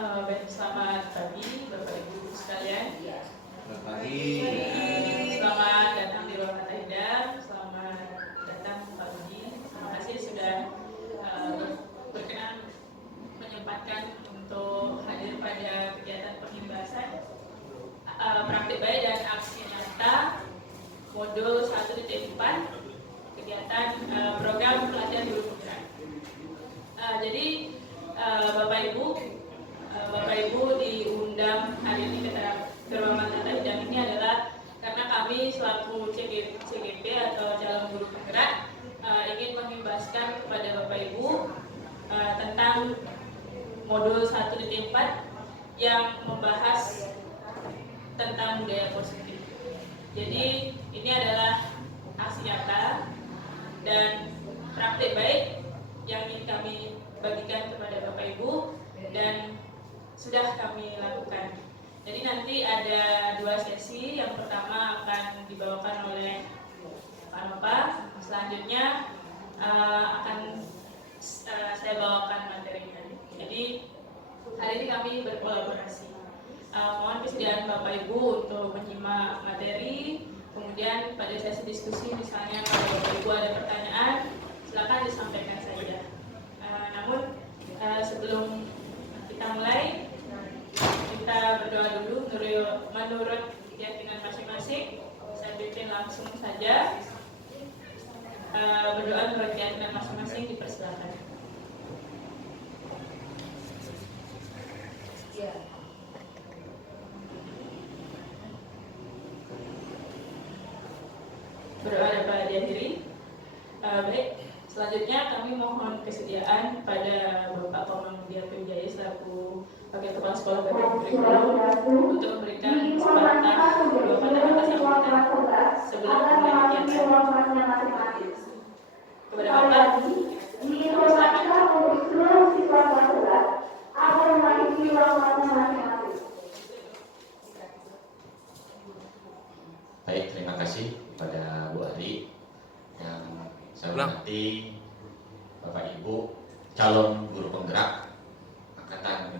Baik, selamat pagi Bapak Ibu sekalian. Selamat pagi. Selamat datang di ruang kata Hidam. Selamat datang Pak Budi. Terima kasih sudah berkenan menyempatkan untuk hadir pada kegiatan penghimbasan praktik baik dan aksi nyata modul 1.4 kegiatan program pelatihan guru penggerak. Jadi Bapak Ibu diundang hari ini ke ruangan kata Hidam ini adalah karena kami selaku CGP atau calon guru penggerak ingin mengimbaskan kepada Bapak Ibu tentang modul 1.4 yang membahas tentang budaya positif. Jadi ini adalah aksi nyata dan praktik baik yang ingin kami bagikan kepada Bapak Ibu dan sudah kami lakukan. Jadi nanti ada 2 sesi. Yang pertama akan dibawakan oleh Pak Nova. Selanjutnya akan saya bawakan materinya. Jadi hari ini kami berkolaborasi. Mohon kesediaan Bapak Ibu untuk menyimak materi. Kemudian pada sesi diskusi misalnya kalau Bapak Ibu ada pertanyaan, silakan disampaikan saja. Namun sebelum kita mulai, kita berdoa dulu menurut keyakinan masing-masing. Saya pimpin langsung saja. Berdoa menurut keyakinan masing-masing, dipersilakan. Ya. Berdoa dapat dihadiri. Baik, selanjutnya kami mohon kesediaan pada Bapak Komang Mudiarto Wijaya selaku Wakil Kepala Sekolah Bagian Kurikulum untuk memberikan kesempatan dua kata-kata sambutan sebelum mulai kegiatan. Kepada Bapak, Baik, terima kasih kepada Bu Ari yang saya hormati Bapak Ibu calon guru penggerak angkatan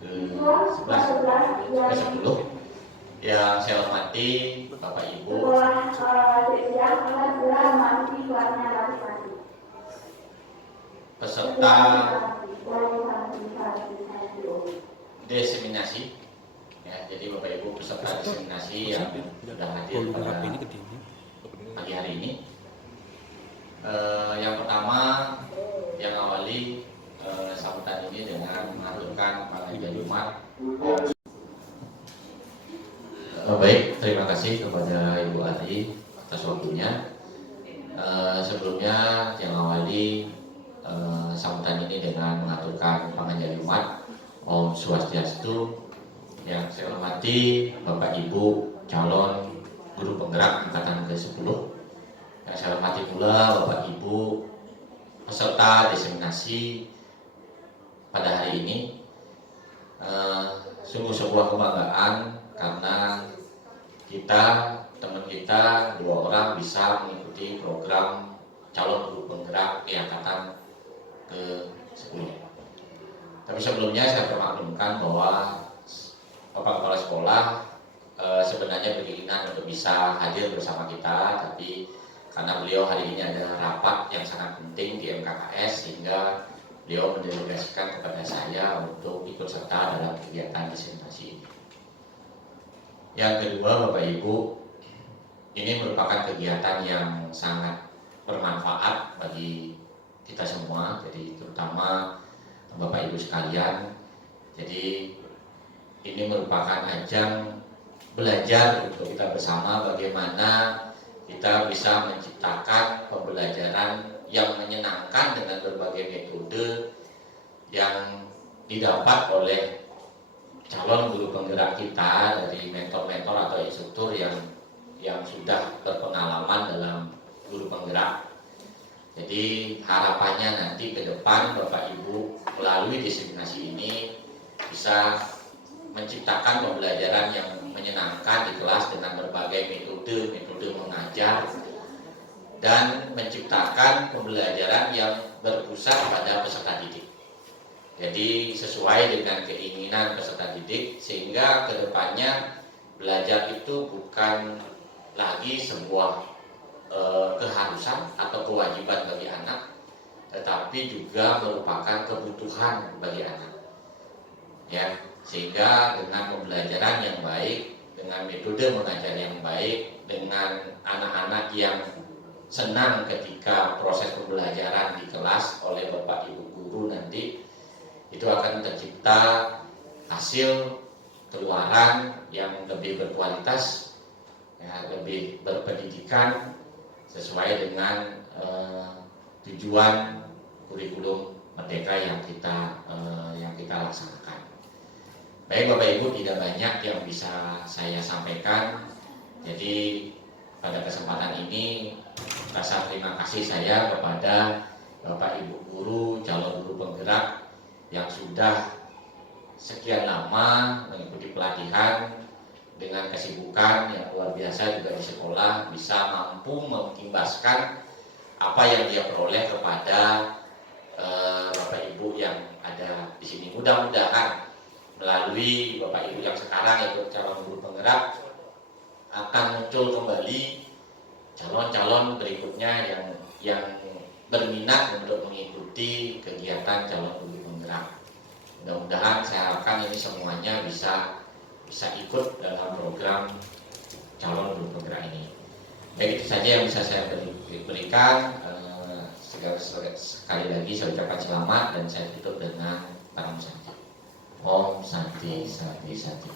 ke-11 ke-10 yang saya hormati Bapak Ibu peserta diseminasi. Ya, jadi Bapak Ibu peserta diseminasi yang sudah hadir pada pagi hari ini. Yang pertama, yang awali sambutan ini dengan mengaturkan pengajian Jumat. Baik, terima kasih kepada Ibu Ari atas waktunya. Sebelumnya yang awali sambutan ini dengan mengaturkan pengajian Jumat. Om Swastiastu. Yang saya hormati Bapak Ibu calon guru penggerak angkatan ke-10. Yang saya hormati pula Bapak Ibu peserta diseminasi pada hari ini. Sungguh sebuah kebanggaan karena teman kita 2 orang bisa mengikuti program calon guru penggerak di angkatan ke-10. Tapi sebelumnya saya permaklumkan bahwa Bapak Kepala Sekolah sebenarnya berkeinginan untuk bisa hadir bersama kita, tapi karena beliau hari ini ada rapat yang sangat penting di MKKS sehingga beliau mendelegasikan kepada saya untuk ikut serta dalam kegiatan diseminasi ini. Yang kedua, Bapak Ibu, ini merupakan kegiatan yang sangat bermanfaat bagi kita semua, jadi terutama Bapak Ibu sekalian. Jadi ini merupakan ajang belajar untuk kita bersama bagaimana kita bisa menciptakan pembelajaran yang menyenangkan dengan berbagai metode yang didapat oleh calon guru penggerak kita dari mentor-mentor atau instruktur yang sudah berpengalaman dalam guru penggerak. Jadi harapannya nanti ke depan Bapak Ibu melalui diseminasi ini bisa menciptakan pembelajaran yang menyenangkan di kelas dengan berbagai metode mengajar dan menciptakan pembelajaran yang berpusat pada peserta didik. Jadi sesuai dengan keinginan peserta didik, sehingga kedepannya belajar itu bukan lagi sebuah keharusan atau kewajiban bagi anak, tetapi juga merupakan kebutuhan bagi anak. Ya, sehingga dengan pembelajaran yang baik, dengan metode mengajar yang baik, dengan anak-anak yang senang ketika proses pembelajaran di kelas oleh Bapak Ibu guru nanti, itu akan tercipta hasil keluaran yang lebih berkualitas, ya, lebih berpendidikan sesuai dengan tujuan kurikulum merdeka yang kita laksanakan. Baik Bapak Ibu, tidak banyak yang bisa saya sampaikan. Jadi pada kesempatan ini rasa terima kasih saya kepada Bapak Ibu guru, calon guru penggerak yang sudah sekian lama mengikuti pelatihan dengan kesibukan yang luar biasa juga di sekolah, bisa mampu mengimbaskan apa yang dia peroleh kepada Bapak Ibu yang ada di sini. Mudah-mudahan melalui Bapak Ibu yang sekarang ikut calon guru penggerak akan muncul kembali calon-calon berikutnya yang berminat untuk mengikuti kegiatan calon guru penggerak. Mudah-mudahan saya harapkan ini semuanya bisa ikut dalam program calon guru penggerak ini. Baik, itu saja yang bisa saya berikan. Sekali lagi saya ucapkan selamat dan saya tutup dengan Om Santi. Om Santi Santi Santi.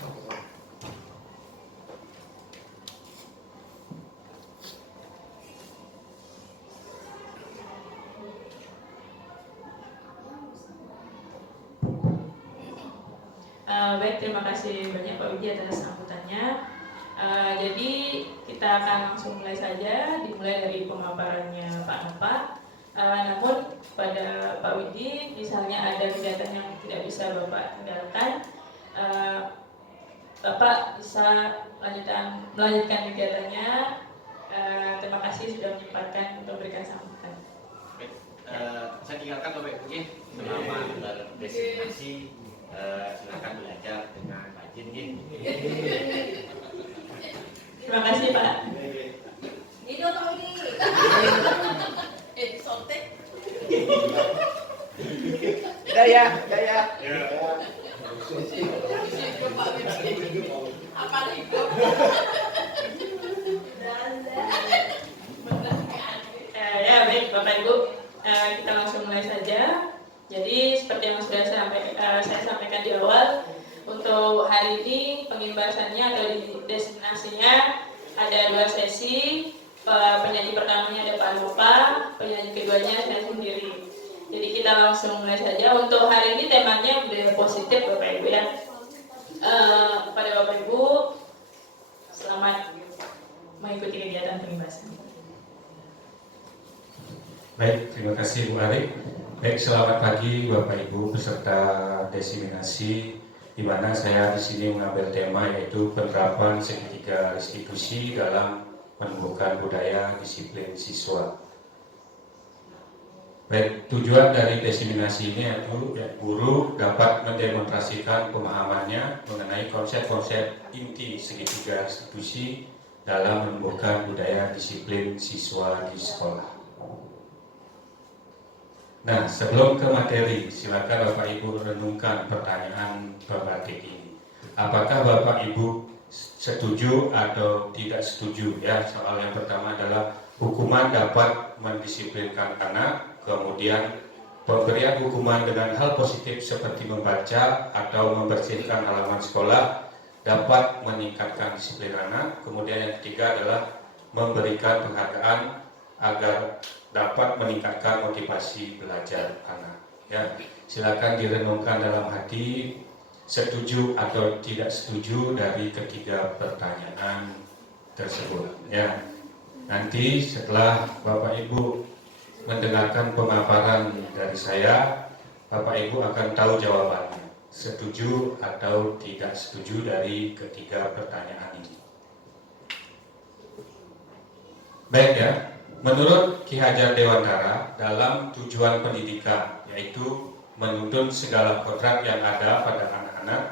Baik, terima kasih banyak Pak Widi atas sambutannya. Jadi kita akan langsung mulai saja, dimulai dari pemaparannya Pak Nova. Namun pada Pak Widi, misalnya ada kegiatan yang tidak bisa Bapak tinggalkan, Bapak bisa melanjutkan kegiatannya. Terima kasih sudah menyempatkan untuk memberikan sambutan. Saya tinggalkan Bapak Ibu selama berdestinasi. Silakan belajar dengan rajin. Terima kasih Pak. Ini atau ini? Sontek. Daya. Apa itu? Ya baik Bapak Ibu, kita langsung mulai saja. Jadi seperti yang sudah saya sampaikan di awal, untuk hari ini pengimbasannya atau destinasinya ada 2 sesi. Penyanyi pertamanya ada Pak Nova, penyanyi keduanya saya sendiri. Jadi kita langsung mulai saja. Untuk hari ini temanya budaya positif Bapak Ibu ya. Pada Bapak Ibu, selamat mengikuti kegiatan pengimbasan. Baik, terima kasih Bu Ari. Baik, selamat pagi Bapak Ibu peserta desiminasi, di mana saya di sini mengambil tema yaitu penerapan segitiga restitusi dalam menumbuhkan budaya disiplin siswa. Baik, tujuan dari desiminasi ini yaitu guru dapat mendemonstrasikan pemahamannya mengenai konsep-konsep inti segitiga restitusi dalam menumbuhkan budaya disiplin siswa di sekolah. Nah, sebelum ke materi, silakan Bapak Ibu renungkan pertanyaan berbatik ini. Apakah Bapak Ibu setuju atau tidak setuju? Ya, soal yang pertama adalah hukuman dapat mendisiplinkan anak, kemudian pemberian hukuman dengan hal positif seperti membaca atau membersihkan halaman sekolah dapat meningkatkan disiplin anak. Kemudian yang ketiga adalah memberikan penghargaan agar dapat meningkatkan motivasi belajar anak. Ya, silakan direnungkan dalam hati setuju atau tidak setuju dari ketiga pertanyaan tersebut. Ya, nanti setelah Bapak Ibu mendengarkan pemaparan dari saya, Bapak Ibu akan tahu jawabannya, setuju atau tidak setuju dari ketiga pertanyaan ini. Baik ya. Menurut Ki Hajar Dewantara, dalam tujuan pendidikan, yaitu menuntun segala kodrat yang ada pada anak-anak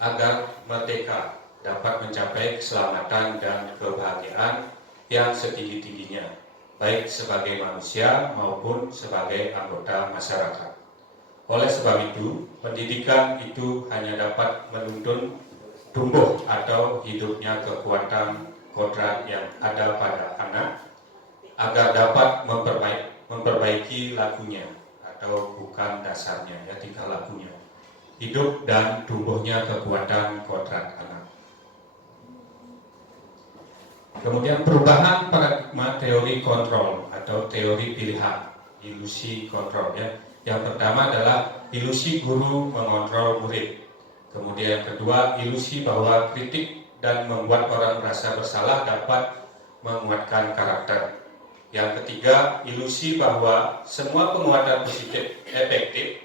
agar merdeka dapat mencapai keselamatan dan kebahagiaan yang setinggi-tingginya, baik sebagai manusia maupun sebagai anggota masyarakat. Oleh sebab itu, pendidikan itu hanya dapat menuntun tumbuh atau hidupnya kekuatan kodrat yang ada pada anak agar dapat memperbaiki lakunya, atau bukan dasarnya, ya, tingkah lakunya, hidup dan tumbuhnya kekuatan kodrat anak. Kemudian perubahan paradigma teori kontrol atau teori pilihan, ilusi kontrol, ya. Yang pertama adalah ilusi guru mengontrol murid. Kemudian yang kedua, ilusi bahwa kritik dan membuat orang merasa bersalah dapat menguatkan karakter. Yang ketiga, ilusi bahwa semua penguatan positif efektif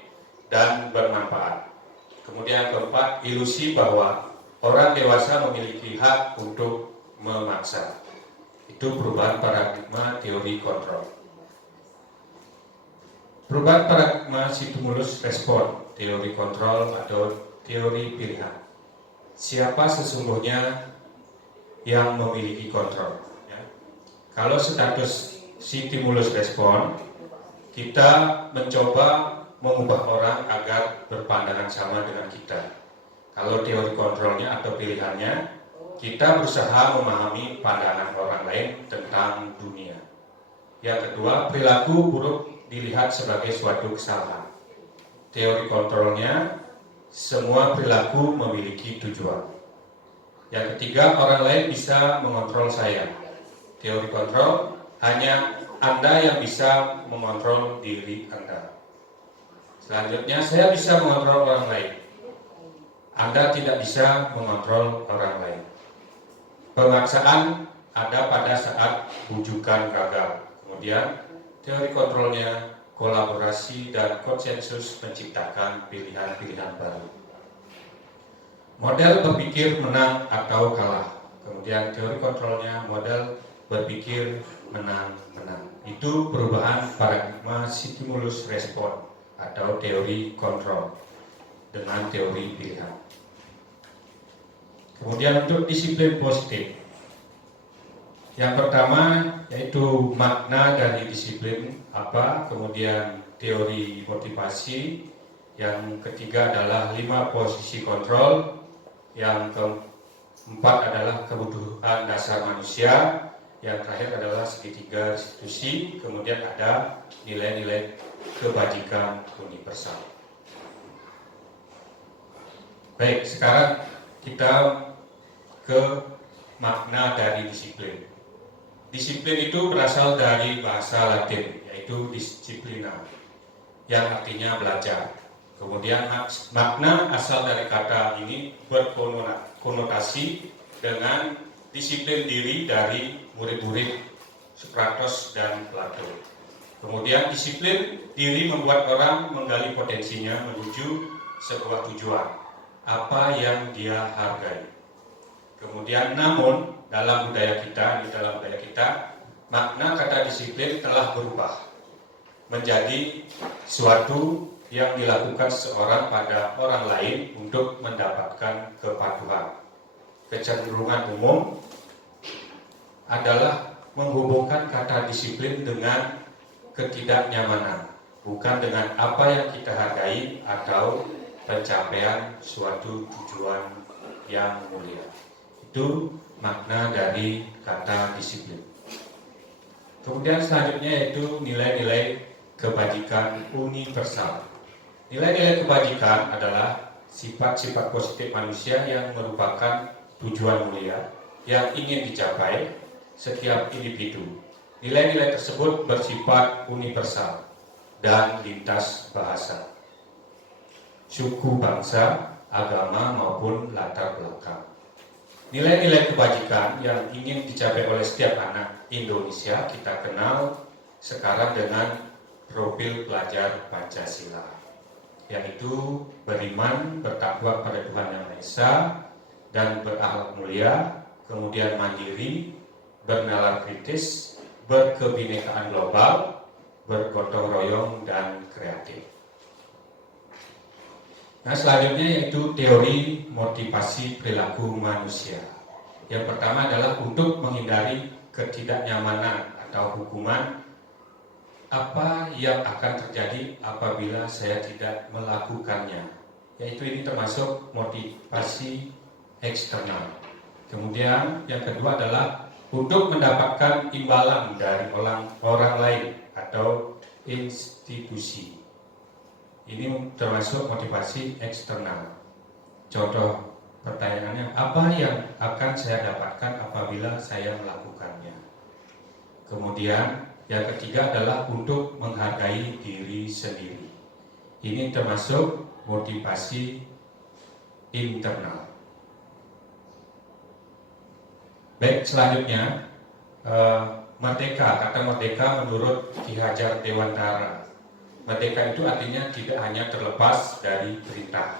dan bermanfaat. Kemudian yang keempat, ilusi bahwa orang dewasa memiliki hak untuk memaksa. Itu perubahan paradigma teori kontrol. Perubahan paradigma stimulus respon, teori kontrol atau teori pilihan. Siapa sesungguhnya yang memiliki kontrol? Ya. Kalau status stimulus respon, kita mencoba mengubah orang agar berpandangan sama dengan kita. Kalau teori kontrolnya atau pilihannya, kita berusaha memahami pandangan orang lain tentang dunia. Yang kedua, perilaku buruk dilihat sebagai suatu kesalahan. Teori kontrolnya, semua perilaku memiliki tujuan. Yang ketiga, orang lain bisa mengontrol saya. Teori kontrol, hanya Anda yang bisa mengontrol diri Anda. Selanjutnya, saya bisa mengontrol orang lain. Anda tidak bisa mengontrol orang lain. Pemaksaan ada pada saat bujukan gagal. Kemudian, teori kontrolnya, kolaborasi dan konsensus menciptakan pilihan-pilihan baru. Model berpikir menang atau kalah. Kemudian teori kontrolnya, model berpikir menang-menang. Itu perubahan paradigma stimulus respon atau teori kontrol dengan teori pilihan. Kemudian untuk disiplin positif. Yang pertama yaitu makna dari disiplin apa, kemudian teori motivasi, yang ketiga adalah 5 posisi kontrol, yang keempat adalah kebutuhan dasar manusia, yang terakhir adalah segitiga restitusi, kemudian ada nilai-nilai kebajikan universal. Baik, sekarang kita ke makna dari disiplin. Disiplin itu berasal dari bahasa Latin, yaitu disciplina, yang artinya belajar. Kemudian makna asal dari kata ini berkonotasi dengan disiplin diri dari murid-murid Sokrates dan Plato. Kemudian disiplin diri membuat orang menggali potensinya menuju sebuah tujuan, apa yang dia hargai. Kemudian namun dalam budaya kita, makna kata disiplin telah berubah menjadi suatu yang dilakukan seseorang pada orang lain untuk mendapatkan kepatuhan. Kecenderungan umum adalah menghubungkan kata disiplin dengan ketidaknyamanan, bukan dengan apa yang kita hargai atau pencapaian suatu tujuan yang mulia. Itu makna dari kata disiplin. Kemudian selanjutnya yaitu nilai-nilai kebajikan universal. Nilai-nilai kebajikan adalah sifat-sifat positif manusia yang merupakan tujuan mulia yang ingin dicapai setiap individu. Nilai-nilai tersebut bersifat universal dan lintas bahasa, suku, bangsa, agama maupun latar belakang. Nilai-nilai kebajikan yang ingin dicapai oleh setiap anak Indonesia kita kenal sekarang dengan profil pelajar Pancasila, yaitu beriman, bertakwa pada Tuhan Yang Maha Esa, dan berakhlak mulia, kemudian mandiri, bernalar kritis, berkebinekaan global, bergotong royong, dan kreatif. Nah, selanjutnya yaitu teori motivasi perilaku manusia. Yang pertama adalah untuk menghindari ketidaknyamanan atau hukuman apa yang akan terjadi apabila saya tidak melakukannya. Yaitu ini termasuk motivasi eksternal. Kemudian yang kedua adalah untuk mendapatkan imbalan dari orang lain atau institusi. Ini termasuk motivasi eksternal. Contoh pertanyaannya, apa yang akan saya dapatkan apabila saya melakukannya? Kemudian yang ketiga adalah untuk menghargai diri sendiri. Ini termasuk motivasi internal. Baik, selanjutnya merdeka. Kata merdeka menurut Ki Hajar Dewantara, merdeka itu artinya tidak hanya terlepas dari perintah,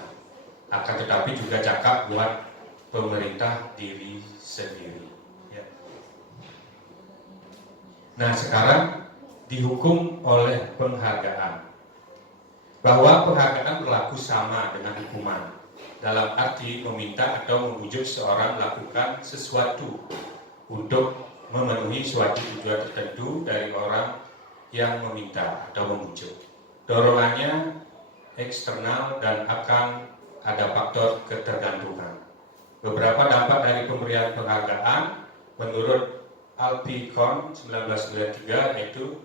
akan tetapi juga cakap buat pemerintah diri sendiri. Ya. Nah, sekarang dihukum oleh penghargaan, bahwa penghargaan berlaku sama dengan hukuman, dalam arti meminta atau membujuk seorang melakukan sesuatu untuk memenuhi suatu tujuan tertentu dari orang yang meminta atau membujuk. Dorongannya eksternal dan akan ada faktor ketergantungan. Beberapa dampak dari pemberian penghargaan menurut Alpicon 1993 yaitu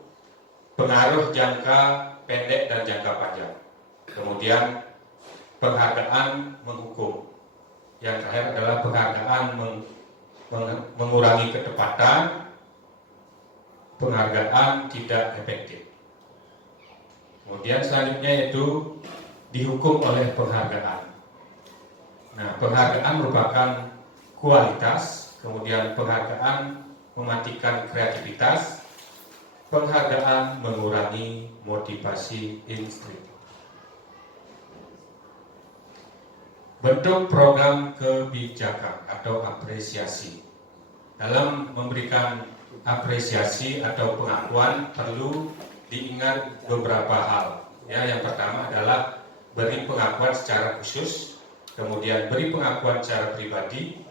pengaruh jangka pendek dan jangka panjang. Kemudian penghargaan menghukum. Yang terakhir adalah penghargaan mengurangi ketepatan, penghargaan tidak efektif. Kemudian selanjutnya yaitu dihukum oleh penghargaan. Nah, penghargaan merupakan kualitas, kemudian penghargaan mematikan kreativitas, penghargaan mengurangi motivasi instrik. Bentuk program kebijakan atau apresiasi. Dalam memberikan apresiasi atau pengakuan perlu diingat beberapa hal. Ya, yang pertama adalah beri pengakuan secara khusus, kemudian beri pengakuan secara pribadi.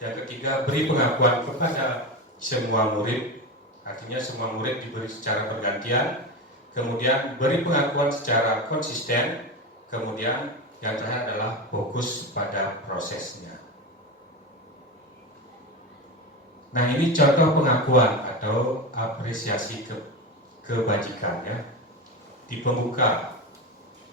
Yang ketiga, beri pengakuan kepada semua murid, artinya semua murid diberi secara bergantian. Kemudian beri pengakuan secara konsisten. Kemudian yang terakhir adalah fokus pada prosesnya. Nah, ini contoh pengakuan atau apresiasi kebajikan ya. Di pembuka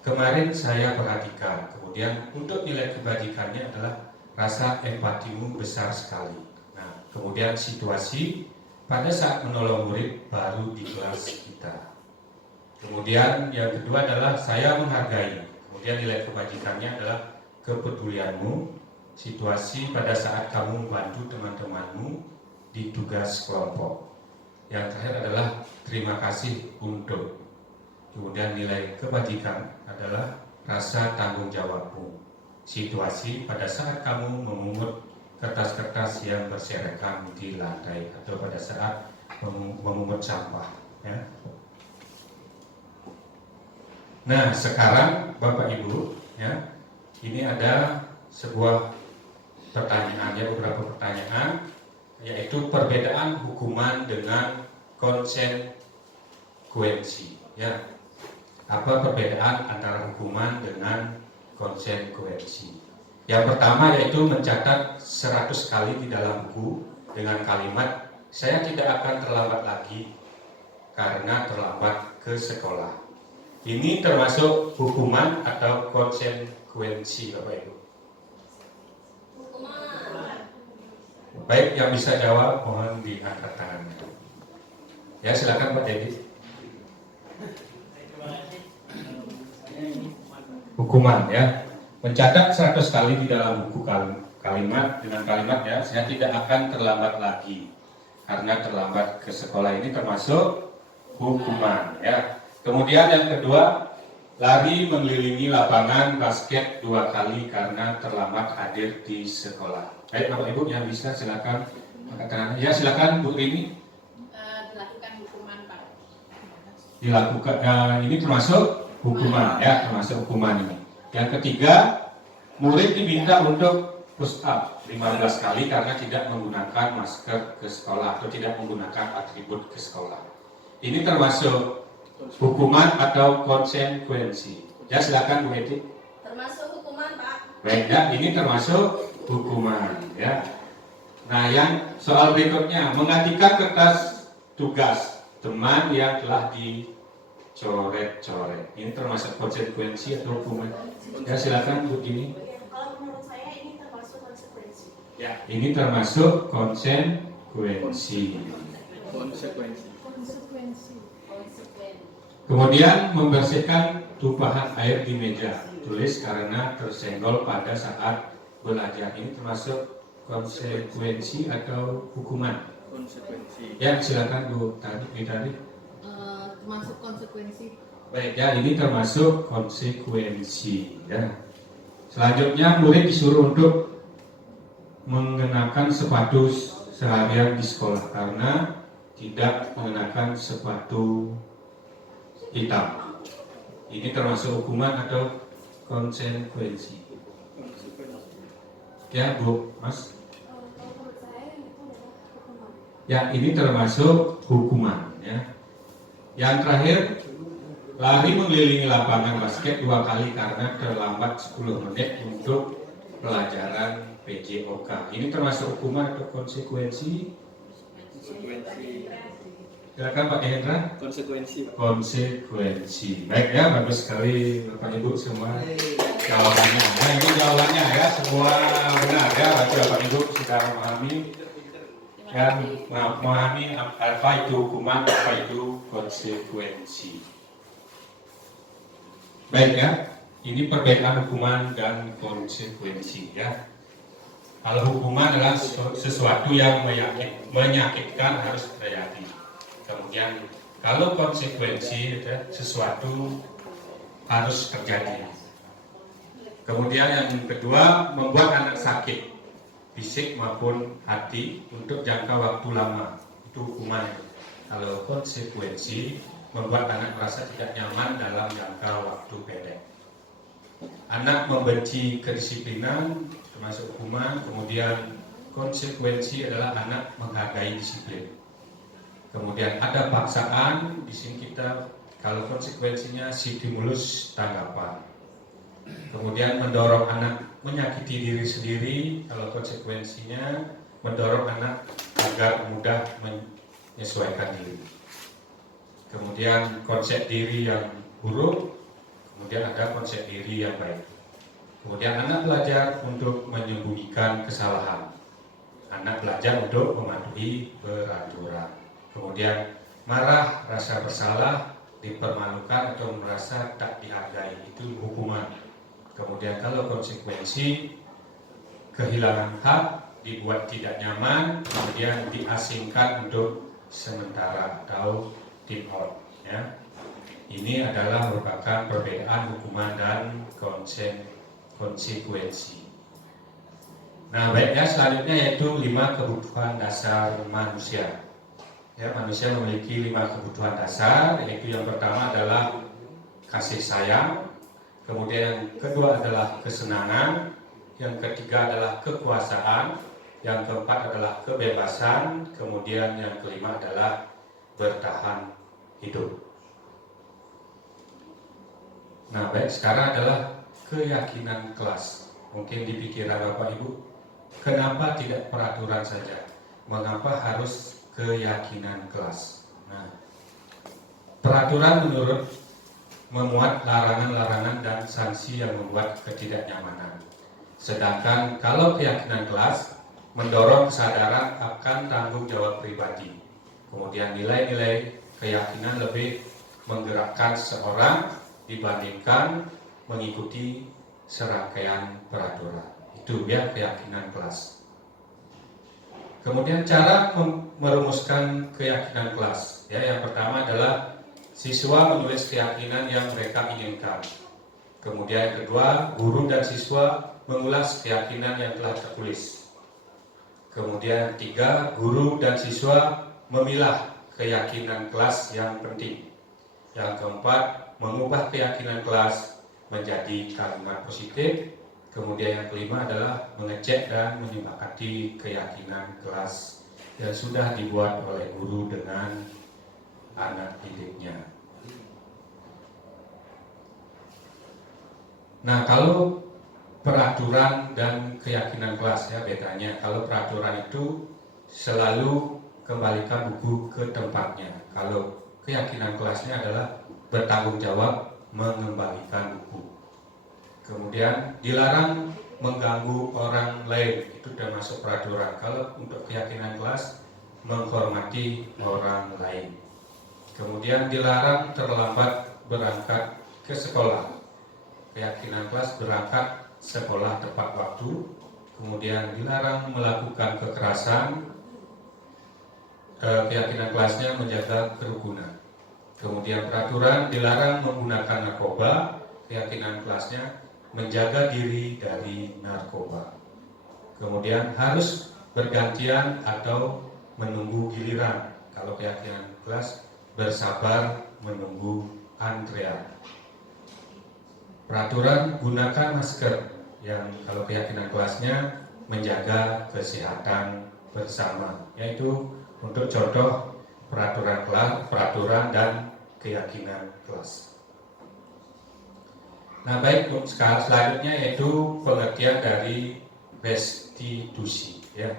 kemarin saya perhatikan, kemudian untuk nilai kebajikannya adalah rasa empatimu besar sekali. Nah, kemudian situasi pada saat menolong murid baru di kelas kita. Kemudian yang kedua adalah saya menghargai. Kemudian nilai kebajikannya adalah kepedulianmu, situasi pada saat kamu membantu teman-temanmu di tugas kelompok. Yang terakhir adalah terima kasih untuk. Kemudian nilai kebajikan adalah rasa tanggung jawabmu, situasi pada saat kamu memungut kertas-kertas yang berserakan di lantai atau pada saat memungut sampah ya. Nah, sekarang Bapak Ibu ya, ini ada sebuah pertanyaan ya, beberapa pertanyaan, yaitu perbedaan hukuman dengan konsekuensi ya. Apa perbedaan antara hukuman dengan konsekuensi? Yang pertama yaitu mencatat 100 kali di dalam buku dengan kalimat saya tidak akan terlambat lagi karena terlambat ke sekolah. Ini termasuk hukuman atau konsekuensi Bapak Ibu? Hukuman. Baik, yang bisa jawab mohon diangkat tangannya. Ya, silakan Pak Dedi. Hukuman ya, mencatat 100 kali di dalam buku kalimat dengan kalimat ya, saya tidak akan terlambat lagi karena terlambat ke sekolah, ini termasuk hukuman ya. Kemudian yang kedua, lari mengelilingi lapangan basket 2 kali karena terlambat hadir di sekolah. Baik Bapak Ibu yang bisa silakan angkat tangan. Ya, silakan Bu Rini. Dilakukan hukuman Pak. Dilakukan ini termasuk hukuman ya, termasuk hukuman ini. Yang ketiga, murid diminta untuk push up 15 kali karena tidak menggunakan masker ke sekolah atau tidak menggunakan atribut ke sekolah. Ini termasuk hukuman atau konsekuensi. Ya, silakan Bu Eti. Termasuk hukuman, Pak. Baik ya, ini termasuk hukuman ya. Nah, yang soal berikutnya, menggantikan kertas tugas teman yang telah dicoret-coret. Ini termasuk konsekuensi atau hukuman? Ya, silakan Bu Dini. Kalau menurut saya ini termasuk konsekuensi. Ya, ini termasuk konsekuensi. Kemudian membersihkan tumpahan air di meja tulis karena tersenggol pada saat belajar. Ini termasuk konsekuensi atau hukuman? Konsekuensi. Ya, silakan Bu Tari. Termasuk konsekuensi. Baik ya, ini termasuk konsekuensi ya. Selanjutnya murid disuruh untuk mengenakan sepatu seharian di sekolah karena tidak mengenakan sepatu hitam. Ini termasuk hukuman atau konsekuensi? Ya Bu, Mas. Ya, ini termasuk hukuman ya. Yang terakhir, lari mengelilingi lapangan basket 2 kali karena terlambat 10 menit untuk pelajaran PJOK. Ini termasuk hukuman atau konsekuensi? Konsekuensi. Silakan Pak Hendra. Konsekuensi. Konsekuensi. Baik ya, bagus sekali Bapak Ibu semua jawabannya. Nah, ini jawabannya ya, semua benar ya. Berarti Bapak Ibu sudah memahami dan memahami apa itu hukuman, apa itu konsekuensi. Baik ya, ini perbedaan hukuman dan konsekuensi ya. Kalau hukuman adalah sesuatu yang menyakitkan harus terjadi. Kemudian kalau konsekuensi ya, sesuatu harus terjadi. Kemudian yang kedua, membuat anak sakit fisik maupun hati untuk jangka waktu lama. Itu hukuman. Kalau konsekuensi, membuat anak merasa tidak nyaman dalam jangka waktu pendek. Anak membenci kedisiplinan termasuk hukuman. Kemudian konsekuensi adalah anak menghargai disiplin. Kemudian ada paksaan, di sini kita kalau konsekuensinya stimulus tanggapan. Kemudian mendorong anak menyakiti diri sendiri, kalau konsekuensinya mendorong anak agar mudah menyesuaikan diri. Kemudian konsep diri yang buruk, kemudian ada konsep diri yang baik. Kemudian anak belajar untuk menyembunyikan kesalahan. Anak belajar untuk mematuhi peraturan. Kemudian marah, rasa bersalah, dipermalukan atau merasa tak dihargai, itu hukuman. Kemudian kalau konsekuensi, kehilangan hak, dibuat tidak nyaman, kemudian diasingkan untuk sementara atau tip out ya. Ini adalah merupakan perbedaan hukuman dan konsekuensi. Nah, baik ya, selanjutnya yaitu 5 kebutuhan dasar manusia. Ya, manusia memiliki 5 kebutuhan dasar, yaitu yang pertama adalah kasih sayang, kemudian yang kedua adalah kesenangan, yang ketiga adalah kekuasaan, yang keempat adalah kebebasan, kemudian yang kelima adalah bertahan hidup. Nah, baik, sekarang adalah keyakinan kelas. Mungkin di pikiran Bapak Ibu, kenapa tidak peraturan saja? Mengapa harus keyakinan kelas? Nah, peraturan menurut memuat larangan-larangan dan sanksi yang membuat ketidaknyamanan. Sedangkan kalau keyakinan kelas mendorong kesadaran akan tanggung jawab pribadi. Kemudian nilai-nilai keyakinan lebih menggerakkan seseorang dibandingkan mengikuti serangkaian peraturan. Itu ya keyakinan kelas. Kemudian cara merumuskan keyakinan kelas. Ya, yang pertama adalah siswa menulis keyakinan yang mereka inginkan. Kemudian yang kedua, guru dan siswa mengulas keyakinan yang telah tertulis. Kemudian yang ketiga, guru dan siswa memilah keyakinan kelas yang penting. Yang keempat, mengubah keyakinan kelas. menjadi kalimat positif. Kemudian yang kelima adalah mengecek dan menyepakati keyakinan kelas yang sudah dibuat oleh guru dengan anak didiknya. Nah, kalau peraturan dan keyakinan kelas ya bedanya. Kalau peraturan itu selalu kembalikan buku ke tempatnya. Kalau keyakinan kelasnya adalah bertanggung jawab mengembalikan buku. Kemudian dilarang mengganggu orang lain, itu sudah masuk peraturan. Kalau untuk keyakinan kelas, menghormati orang lain. Kemudian dilarang terlambat berangkat ke sekolah. Keyakinan kelas berangkat sekolah tepat waktu. Kemudian dilarang melakukan kekerasan. Keyakinan kelasnya menjaga kerukunan. Kemudian peraturan dilarang menggunakan narkoba. Keyakinan kelasnya menjaga diri dari narkoba. Kemudian harus bergantian atau menunggu giliran. Kalau keyakinan kelas bersabar menunggu antrean. Peraturan gunakan masker yang kalau keyakinan kelasnya menjaga kesehatan bersama, yaitu untuk contoh peraturan dan keyakinan kelas. Nah, baik, selanjutnya yaitu pengertian dari restitusi. Ya.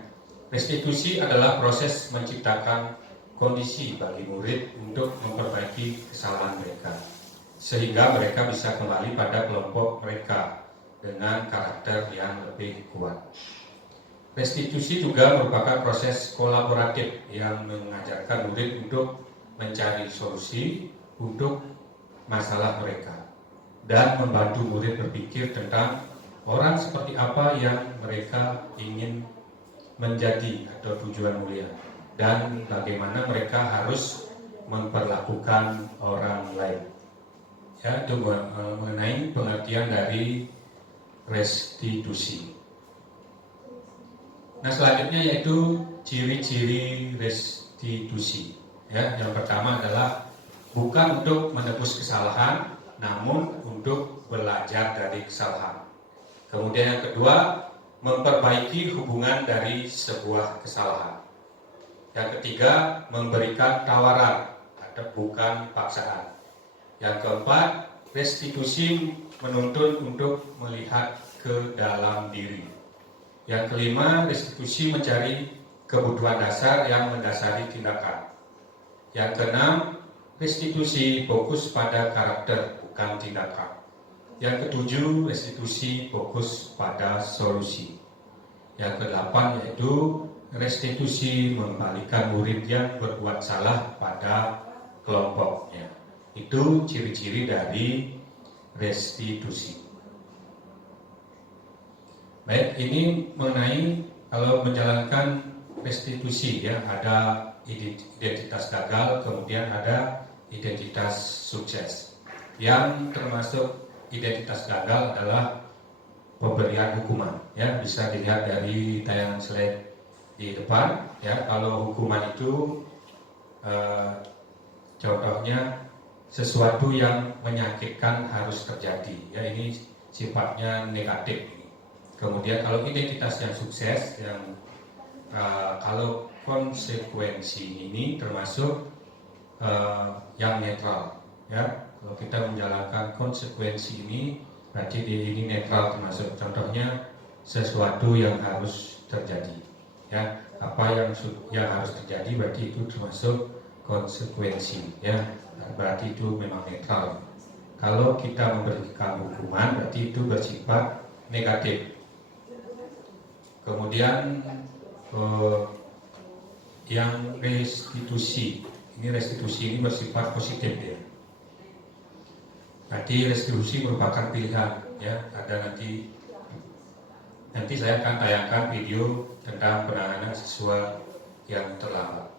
Restitusi adalah proses menciptakan kondisi bagi murid untuk memperbaiki kesalahan mereka, sehingga mereka bisa kembali pada kelompok mereka dengan karakter yang lebih kuat. Restitusi juga merupakan proses kolaboratif yang mengajarkan murid untuk mencari solusi untuk masalah mereka dan membantu murid berpikir tentang orang seperti apa yang mereka ingin menjadi atau tujuan mulia dan bagaimana mereka harus memperlakukan orang lain. Ya, itu mengenai pengertian dari restitusi. Nah, selanjutnya yaitu ciri-ciri restitusi. Ya, yang pertama adalah bukan untuk menebus kesalahan, namun untuk belajar dari kesalahan. Kemudian yang kedua, memperbaiki hubungan dari sebuah kesalahan. Yang ketiga, memberikan tawaran, bukan paksaan. Yang keempat, restitusi menuntun untuk melihat ke dalam diri. Yang kelima, restitusi mencari kebutuhan dasar yang mendasari tindakan. Yang keenam, restitusi fokus pada karakter, bukan tindakan. Yang ketujuh, restitusi fokus pada solusi. Yang kedelapan yaitu restitusi mengembalikan murid yang berbuat salah pada kelompoknya. Itu ciri-ciri dari restitusi. Baik, ini mengenai kalau menjalankan restitusi ya, ada identitas gagal, kemudian ada identitas sukses. Yang termasuk identitas gagal adalah pemberian hukuman, ya bisa dilihat dari tayangan slide di depan. Ya, kalau hukuman itu contohnya sesuatu yang menyakitkan harus terjadi, ya ini sifatnya negatif. Kemudian kalau identitas yang sukses, yang kalau konsekuensi ini termasuk yang netral, ya. Kalau kita menjalankan konsekuensi ini, berarti ini netral termasuk. Contohnya sesuatu yang harus terjadi, ya. Apa yang harus terjadi berarti itu termasuk konsekuensi, ya. Berarti itu memang netral. Kalau kita memberikan hukuman berarti itu bersifat negatif. Kemudian yang restitusi ini bersifat positif, ya. Nanti restitusi merupakan pilihan, ya. Ada nanti saya akan tayangkan video tentang penanganan siswa yang terlambat.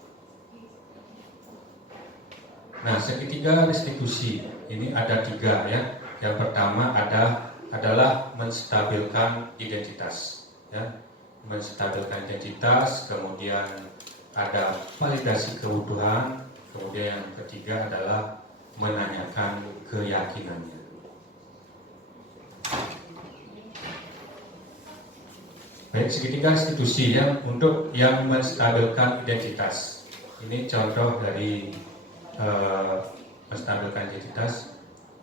Nah, segitiga restitusi ini ada 3, ya. Yang pertama adalah menstabilkan identitas, ya. Menstabilkan identitas, kemudian ada validasi kebutuhan, kemudian yang ketiga adalah menanyakan keyakinannya. Baik, segitiga institusi untuk yang menstabilkan identitas. Ini contoh dari menstabilkan identitas.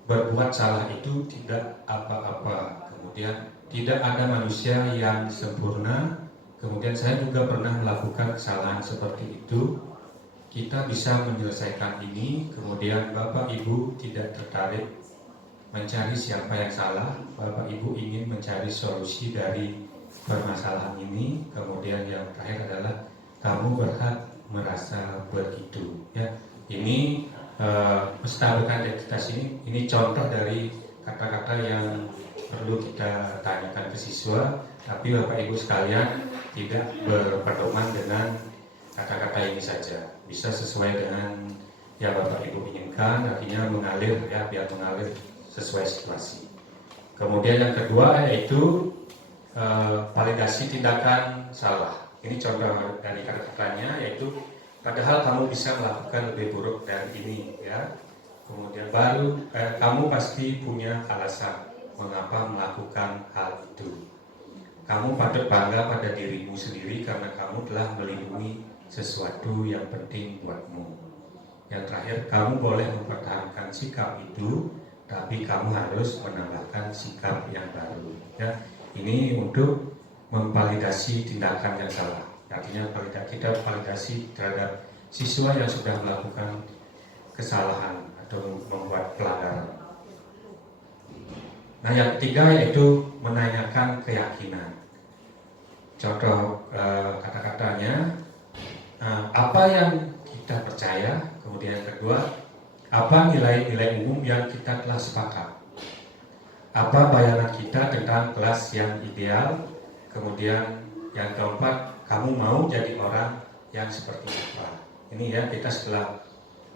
Berbuat salah itu tidak apa-apa. Kemudian tidak ada manusia yang sempurna. Kemudian saya juga pernah melakukan kesalahan seperti itu. Kita bisa menyelesaikan ini. Kemudian Bapak Ibu tidak tertarik mencari siapa yang salah. Bapak Ibu ingin mencari solusi dari permasalahan ini. Kemudian yang terakhir adalah kamu berhak merasa begitu. Ya, ini menstabilkan identitas ini contoh dari kata-kata yang perlu kita tanyakan ke siswa, tapi Bapak Ibu sekalian tidak berpedoman dengan kata-kata ini saja, bisa sesuai dengan yang Bapak Ibu inginkan, artinya mengalir ya, biar mengalir sesuai situasi. Kemudian yang kedua yaitu validasi tindakan salah. Ini contoh dari kata-katanya, yaitu padahal kamu bisa melakukan lebih buruk dari ini ya. Kemudian baru kamu pasti punya alasan mengapa melakukan hal itu. Kamu patut bangga pada dirimu sendiri karena kamu telah melindungi sesuatu yang penting buatmu. Yang terakhir, kamu boleh mempertahankan sikap itu, tapi kamu harus menambahkan sikap yang baru ya. Ini untuk memvalidasi tindakan yang salah. Artinya kita validasi terhadap siswa yang sudah melakukan kesalahan atau membuat pelanggaran. Nah, yang ketiga yaitu menanyakan keyakinan. Contoh kata-katanya, apa yang kita percaya. Kemudian yang kedua, apa nilai-nilai umum yang kita telah sepakat. Apa bayangan kita tentang kelas yang ideal. Kemudian yang keempat, kamu mau jadi orang yang seperti apa. Ini ya, kita setelah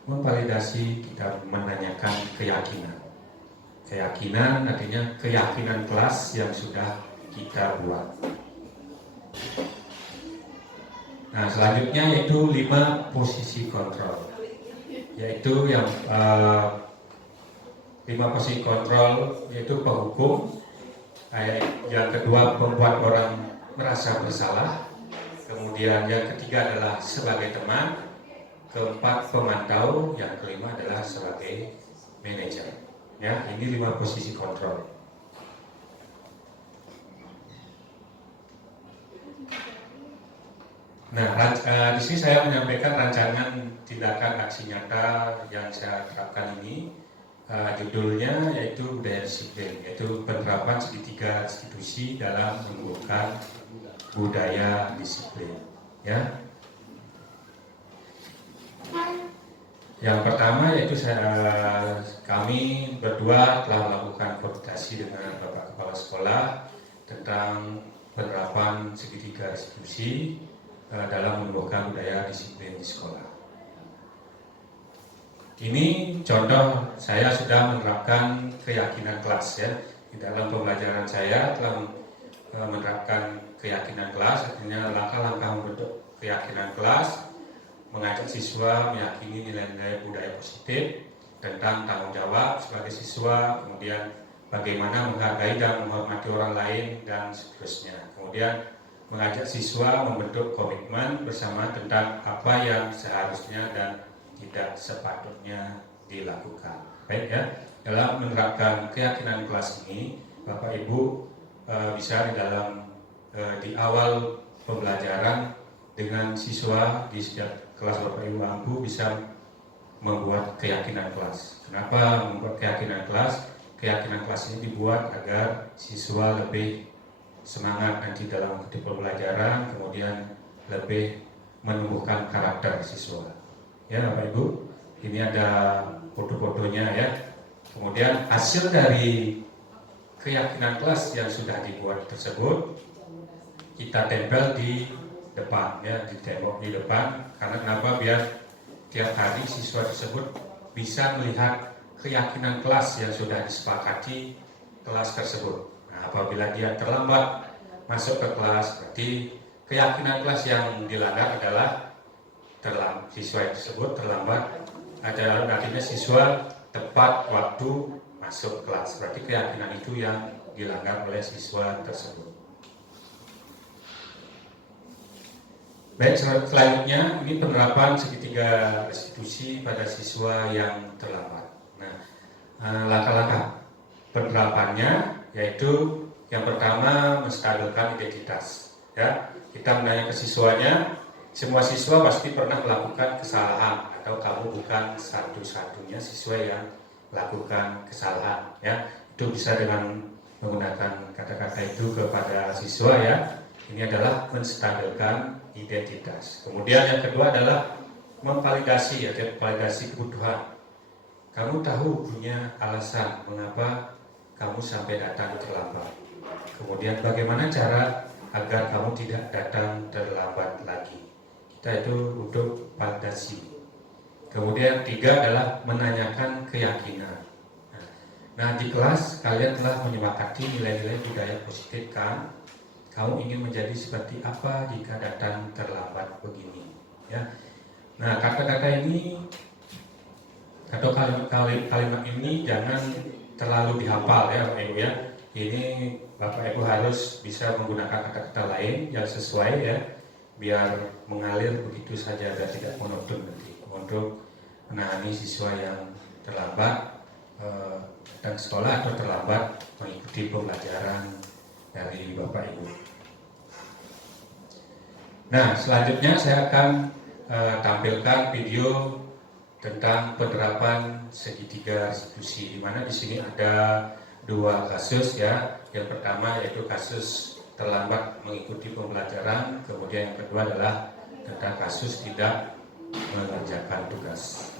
memvalidasi, kita menanyakan keyakinan. Keyakinan artinya keyakinan kelas yang sudah kita buat. Nah, selanjutnya yaitu 5 posisi kontrol. Yaitu yang 5 posisi kontrol yaitu penghukum. Yang kedua, membuat orang merasa bersalah. Kemudian yang ketiga adalah sebagai teman. Keempat, pemantau. Yang kelima adalah sebagai manajer. Ya, ini 5 posisi kontrol. Nah, di sini saya menyampaikan rancangan tindakan aksi nyata yang saya terapkan ini. Judulnya yaitu budaya disiplin, yaitu penerapan segitiga institusi dalam menumbuhkan budaya disiplin. Ya. Yang pertama yaitu kami berdua telah melakukan koordinasi dengan Bapak Kepala Sekolah tentang penerapan segitiga institusi dalam menumbuhkan budaya disiplin di sekolah. Ini contoh saya sudah menerapkan keyakinan kelas ya. Di dalam pembelajaran saya telah menerapkan keyakinan kelas, artinya langkah-langkah membentuk keyakinan kelas, mengajak siswa meyakini nilai-nilai budaya positif tentang tanggung jawab sebagai siswa, kemudian bagaimana menghargai dan menghormati orang lain dan seterusnya. Kemudian mengajak siswa membentuk komitmen bersama tentang apa yang seharusnya dan tidak sepatutnya dilakukan. Baik ya, dalam menerapkan keyakinan kelas ini, Bapak Ibu bisa di awal pembelajaran dengan siswa di setiap kelas Bapak Ibu mampu bisa membuat keyakinan kelas. Kenapa membuat keyakinan kelas? Keyakinan kelas ini dibuat agar siswa lebih semangat nanti dalam pembelajaran, kemudian lebih menumbuhkan karakter siswa. Ya Bapak Ibu, ini ada foto-fotonya ya. Kemudian hasil dari keyakinan kelas yang sudah dibuat tersebut kita tempel di depan ya, di tembok di depan. Karena kenapa? Biar tiap hari siswa tersebut bisa melihat keyakinan kelas yang sudah disepakati kelas tersebut. Nah, apabila dia terlambat masuk ke kelas, berarti keyakinan kelas yang dilanggar adalah siswa tersebut terlambat, artinya siswa tepat waktu masuk kelas, berarti keyakinan itu yang dilanggar oleh siswa tersebut. Baik, selanjutnya ini penerapan segitiga restitusi pada siswa yang terlambat. Nah, langkah-langkah penerapannya yaitu yang pertama menstabilkan identitas. Ya, kita menanya ke siswanya, semua siswa pasti pernah melakukan kesalahan atau kamu bukan satu-satunya siswa yang melakukan kesalahan. Ya, itu bisa dengan menggunakan kata-kata itu kepada siswa ya. Ini adalah menstabilkan identitas. Kemudian yang kedua adalah memvalidasi, ya, validasi kebutuhan. Kamu tahu punya alasan mengapa kamu sampai datang terlambat. Kemudian bagaimana cara agar kamu tidak datang terlambat lagi. Kita itu untuk validasi. Kemudian tiga adalah menanyakan keyakinan. Nah, di kelas kalian telah menyepakati nilai-nilai budaya positif kan? Kamu ingin menjadi seperti apa jika datang terlambat begini, ya? Nah, kata-kata ini atau kalimat ini jangan terlalu dihafal ya, Bapak Ibu ya. Ini Bapak Ibu harus bisa menggunakan kata-kata lain yang sesuai ya, biar mengalir begitu saja dan tidak monoton nanti untuk menangani siswa yang terlambat dan sekolah atau terlambat mengikuti pembelajaran dari Bapak Ibu. Nah, selanjutnya saya akan tampilkan video tentang penerapan segitiga restitusi, di mana di sini ada dua kasus ya. Yang pertama yaitu kasus terlambat mengikuti pembelajaran, kemudian yang kedua adalah tentang kasus tidak mengerjakan tugas.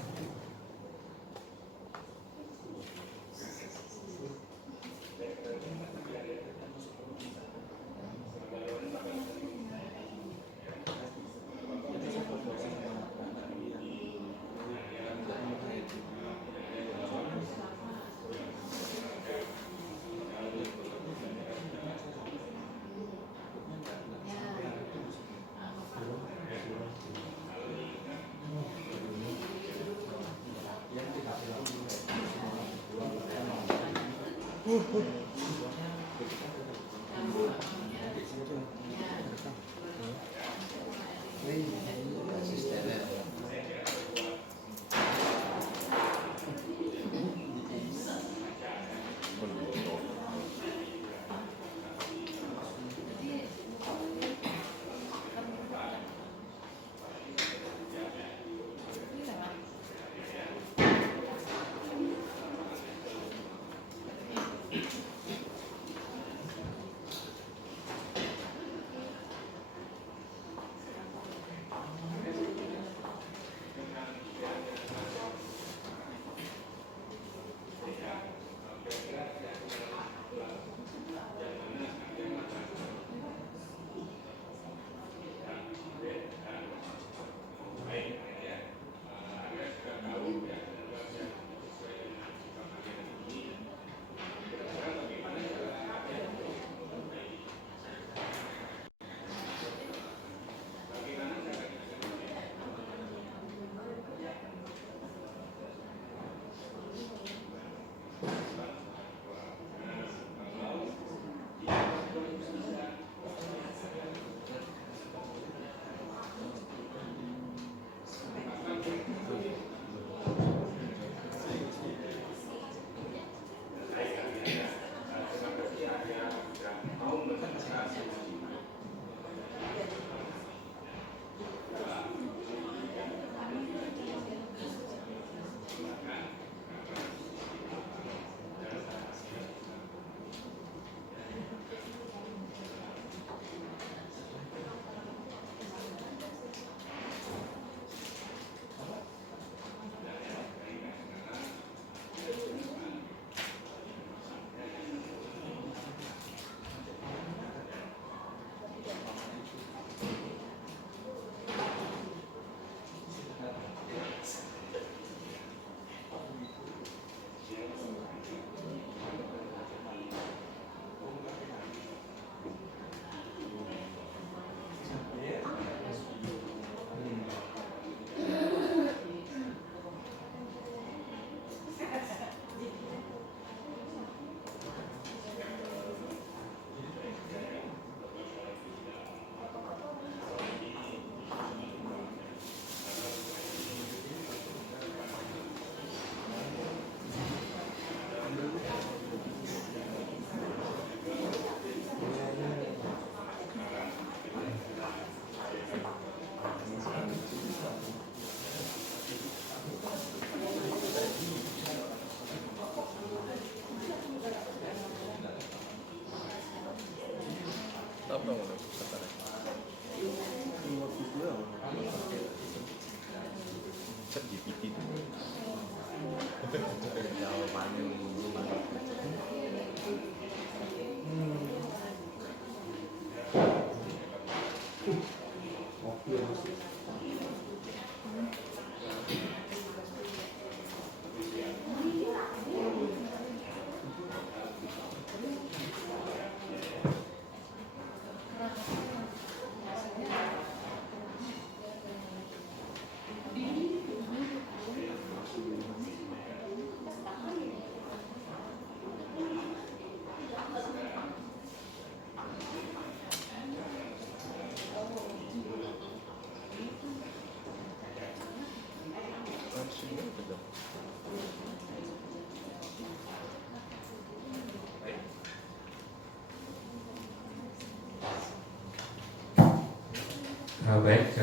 Baik,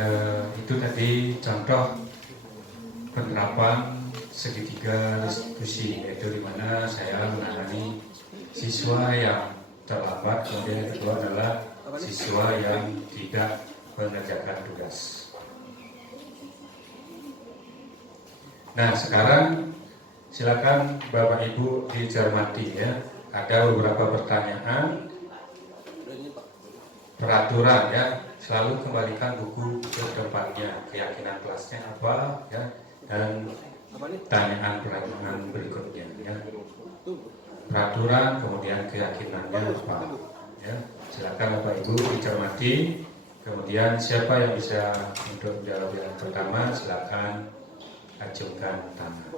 itu tadi contoh penerapan segitiga diskusi, yaitu di mana saya menangani siswa yang terlambat, kemudian yang kedua adalah siswa yang tidak mengerjakan tugas. Nah, sekarang silakan Bapak Ibu dicermati ya. Ada beberapa pertanyaan peraturan ya. Selalu kembalikan buku ke tempatnya, keyakinan kelasnya apa ya, dan pertanyaan berikutnya ya. Peraturan kemudian keyakinannya apa ya. Silakan Bapak Ibu dicermati. Kemudian siapa yang bisa untuk menjawab yang pertama, silakan ajukan tangan.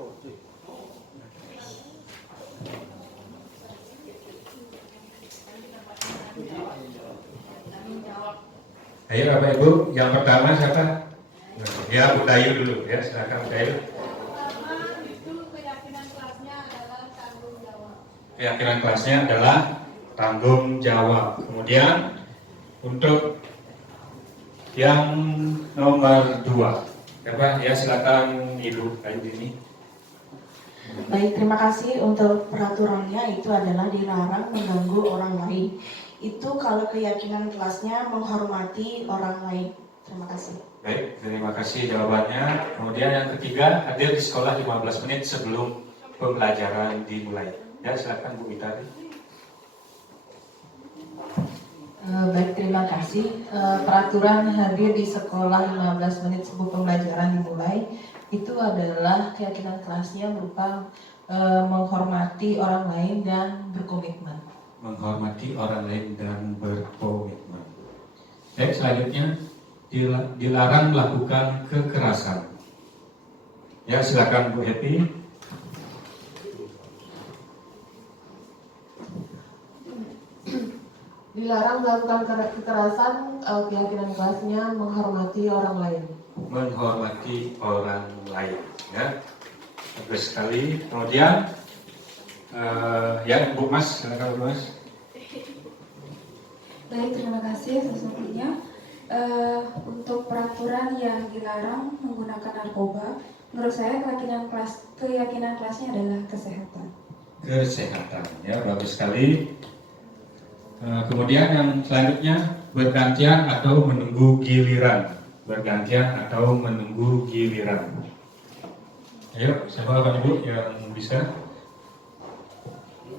Ayo Bapak Ibu, yang pertama siapa? Ya, Bu Dayu dulu ya, silakan Bu Dayu. Pertama itu keyakinan kelasnya adalah tanggung jawab. Keyakinan kelasnya adalah tanggung jawab. Kemudian untuk yang nomor 2, siapa? Ya, silakan Ibu Ayu ini. Baik, terima kasih. Untuk peraturannya itu adalah dilarang mengganggu orang lain. Itu kalau keyakinan kelasnya menghormati orang lain. Terima kasih. Baik, terima kasih jawabannya. Kemudian yang ketiga, hadir di sekolah 15 menit sebelum pembelajaran dimulai. Ya, silakan Bu Itari. Baik, terima kasih. Peraturan hadir di sekolah 15 menit sebelum pembelajaran dimulai itu adalah keyakinan kelasnya berupa menghormati orang lain dan berkomitmen. Menghormati orang lain dan berkomitmen. Baik, selanjutnya dilarang melakukan kekerasan. Ya, silakan Bu Happy. Dilarang melakukan kekerasan, keyakinan kelasnya menghormati orang lain. Menghormati orang lain. Ya, bagus sekali. Kemudian ya, Bu Mas, silakan Bu Mas. Baik, terima kasih atas waktunya. Untuk peraturan yang dilarang menggunakan narkoba, menurut saya keyakinan kelasnya adalah kesehatan. Kesehatan, ya, bagus sekali. Kemudian yang selanjutnya, bergantian atau menunggu giliran. Bergantian atau menunggu giliran. Ayo, siapa Bapak Ibu yang bisa?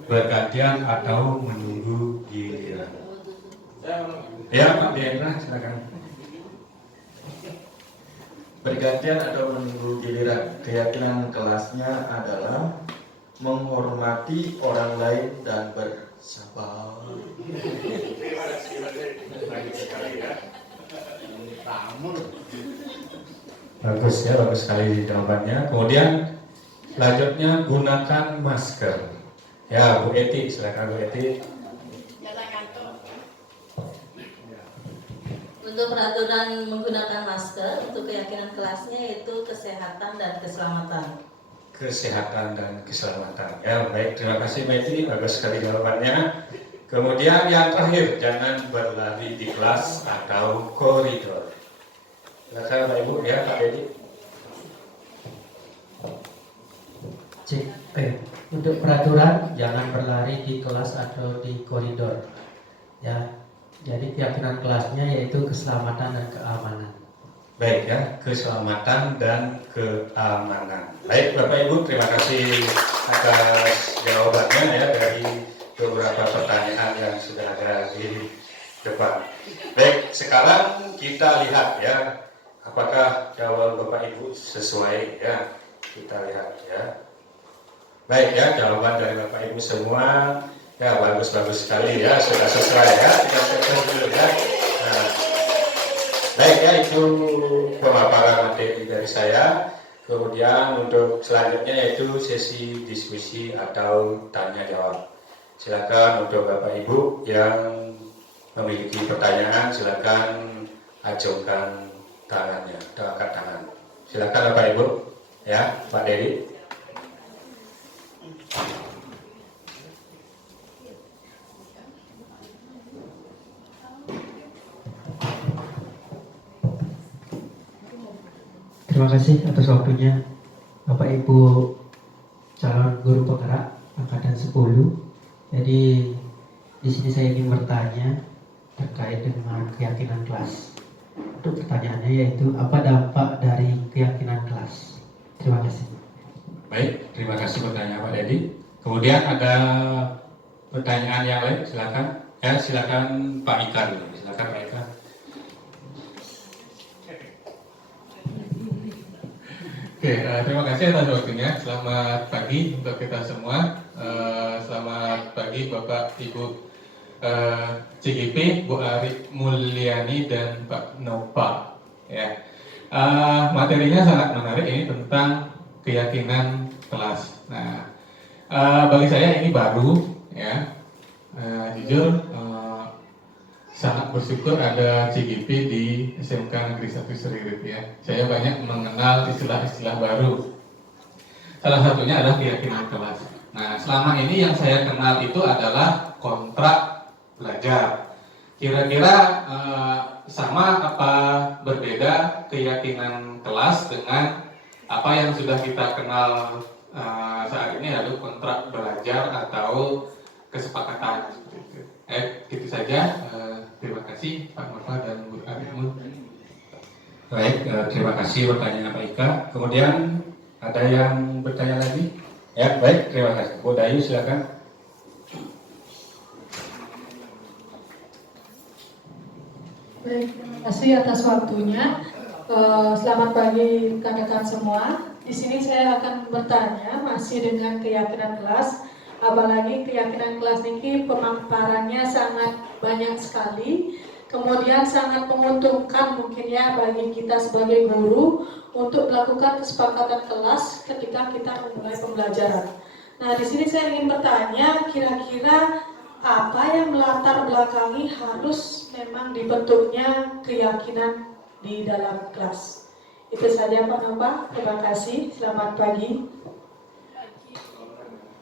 Bergantian atau menunggu giliran. Ya, Pak Diendra, silakan. Bergantian atau menunggu giliran. Keyakinan kelasnya adalah menghormati orang lain dan bersabar. Bagus ya, bagus sekali jawabannya. Kemudian selanjutnya gunakan masker. Ya, Bu Eti, silakan Bu Eti. Untuk peraturan menggunakan masker, untuk keyakinan kelasnya yaitu kesehatan dan keselamatan. Kesehatan dan keselamatan. Ya, baik, terima kasih Mbak Eti, bagus sekali jawabannya. Kemudian yang terakhir, jangan berlari di kelas atau koridor. Silakan Pak Ibu, ya Pak Edi. Untuk peraturan jangan berlari di kelas atau di koridor. Ya, jadi keyakinan kelasnya yaitu keselamatan dan keamanan. Baik ya, keselamatan dan keamanan. Baik Bapak Ibu, terima kasih atas jawabannya ya dari beberapa pertanyaan yang sudah ada di depan. Baik, sekarang kita lihat ya, apakah jawaban Bapak Ibu sesuai ya. Kita lihat ya. Baik ya, jawaban dari Bapak Ibu semua ya bagus-bagus sekali ya, sudah sesuai ya. Kita sukses dulu ya. Nah, baik ya, itu pemaparan materi dari saya. Kemudian untuk selanjutnya yaitu sesi diskusi atau tanya jawab. Silakan untuk Bapak Ibu yang memiliki pertanyaan, silakan ajukan tangannya atau angkat tangan. Silakan Bapak Ibu, ya Pak Dedi. Terima kasih atas waktunya Bapak Ibu calon guru penggerak angkatan 10. Jadi di sini saya ingin bertanya terkait dengan keyakinan kelas. Untuk pertanyaannya yaitu apa dampak dari keyakinan kelas? Terima kasih. Baik, terima kasih pertanyaan Pak Dedi. Kemudian ada pertanyaan yang lain, silakan. Ya, silakan Pak Ika dulu. Silakan Pak Ika. Oke, terima kasih atas waktunya. Selamat pagi untuk kita semua. Selamat pagi Bapak Ibu CGP, Bu Ari Mulyani dan Pak Nova. Ya, materinya sangat menarik ini tentang keyakinan kelas. Nah, bagi saya ini baru, ya. Jujur, sangat bersyukur ada CGP di SMK Negeri 1 Seririt ya. Saya banyak mengenal istilah-istilah baru. Salah satunya adalah keyakinan kelas. Nah, selama ini yang saya kenal itu adalah kontrak belajar. Kira-kira sama apa berbeda keyakinan kelas dengan apa yang sudah kita kenal saat ini, yaitu kontrak belajar atau kesepakatan seperti itu. Gitu saja. Terima kasih Pak Nova dan Bu Arimul. Baik, terima kasih pertanyaan Pak Ika. Kemudian ada yang bertanya lagi? Ya, baik, terima kasih. Bu Dayu, silakan. Baik, terima kasih atas waktunya. Selamat pagi rekan-rekan semua. Di sini saya akan bertanya masih dengan keyakinan kelas. Apalagi keyakinan kelas ini pemaparannya sangat banyak sekali, kemudian sangat menguntungkan mungkin ya bagi kita sebagai guru untuk melakukan kesepakatan kelas ketika kita memulai pembelajaran. Nah, di sini saya ingin bertanya, kira-kira apa yang melatar belakangi harus memang dibentuknya keyakinan di dalam kelas? Itu saja Pak Nova. Terima kasih. Selamat pagi.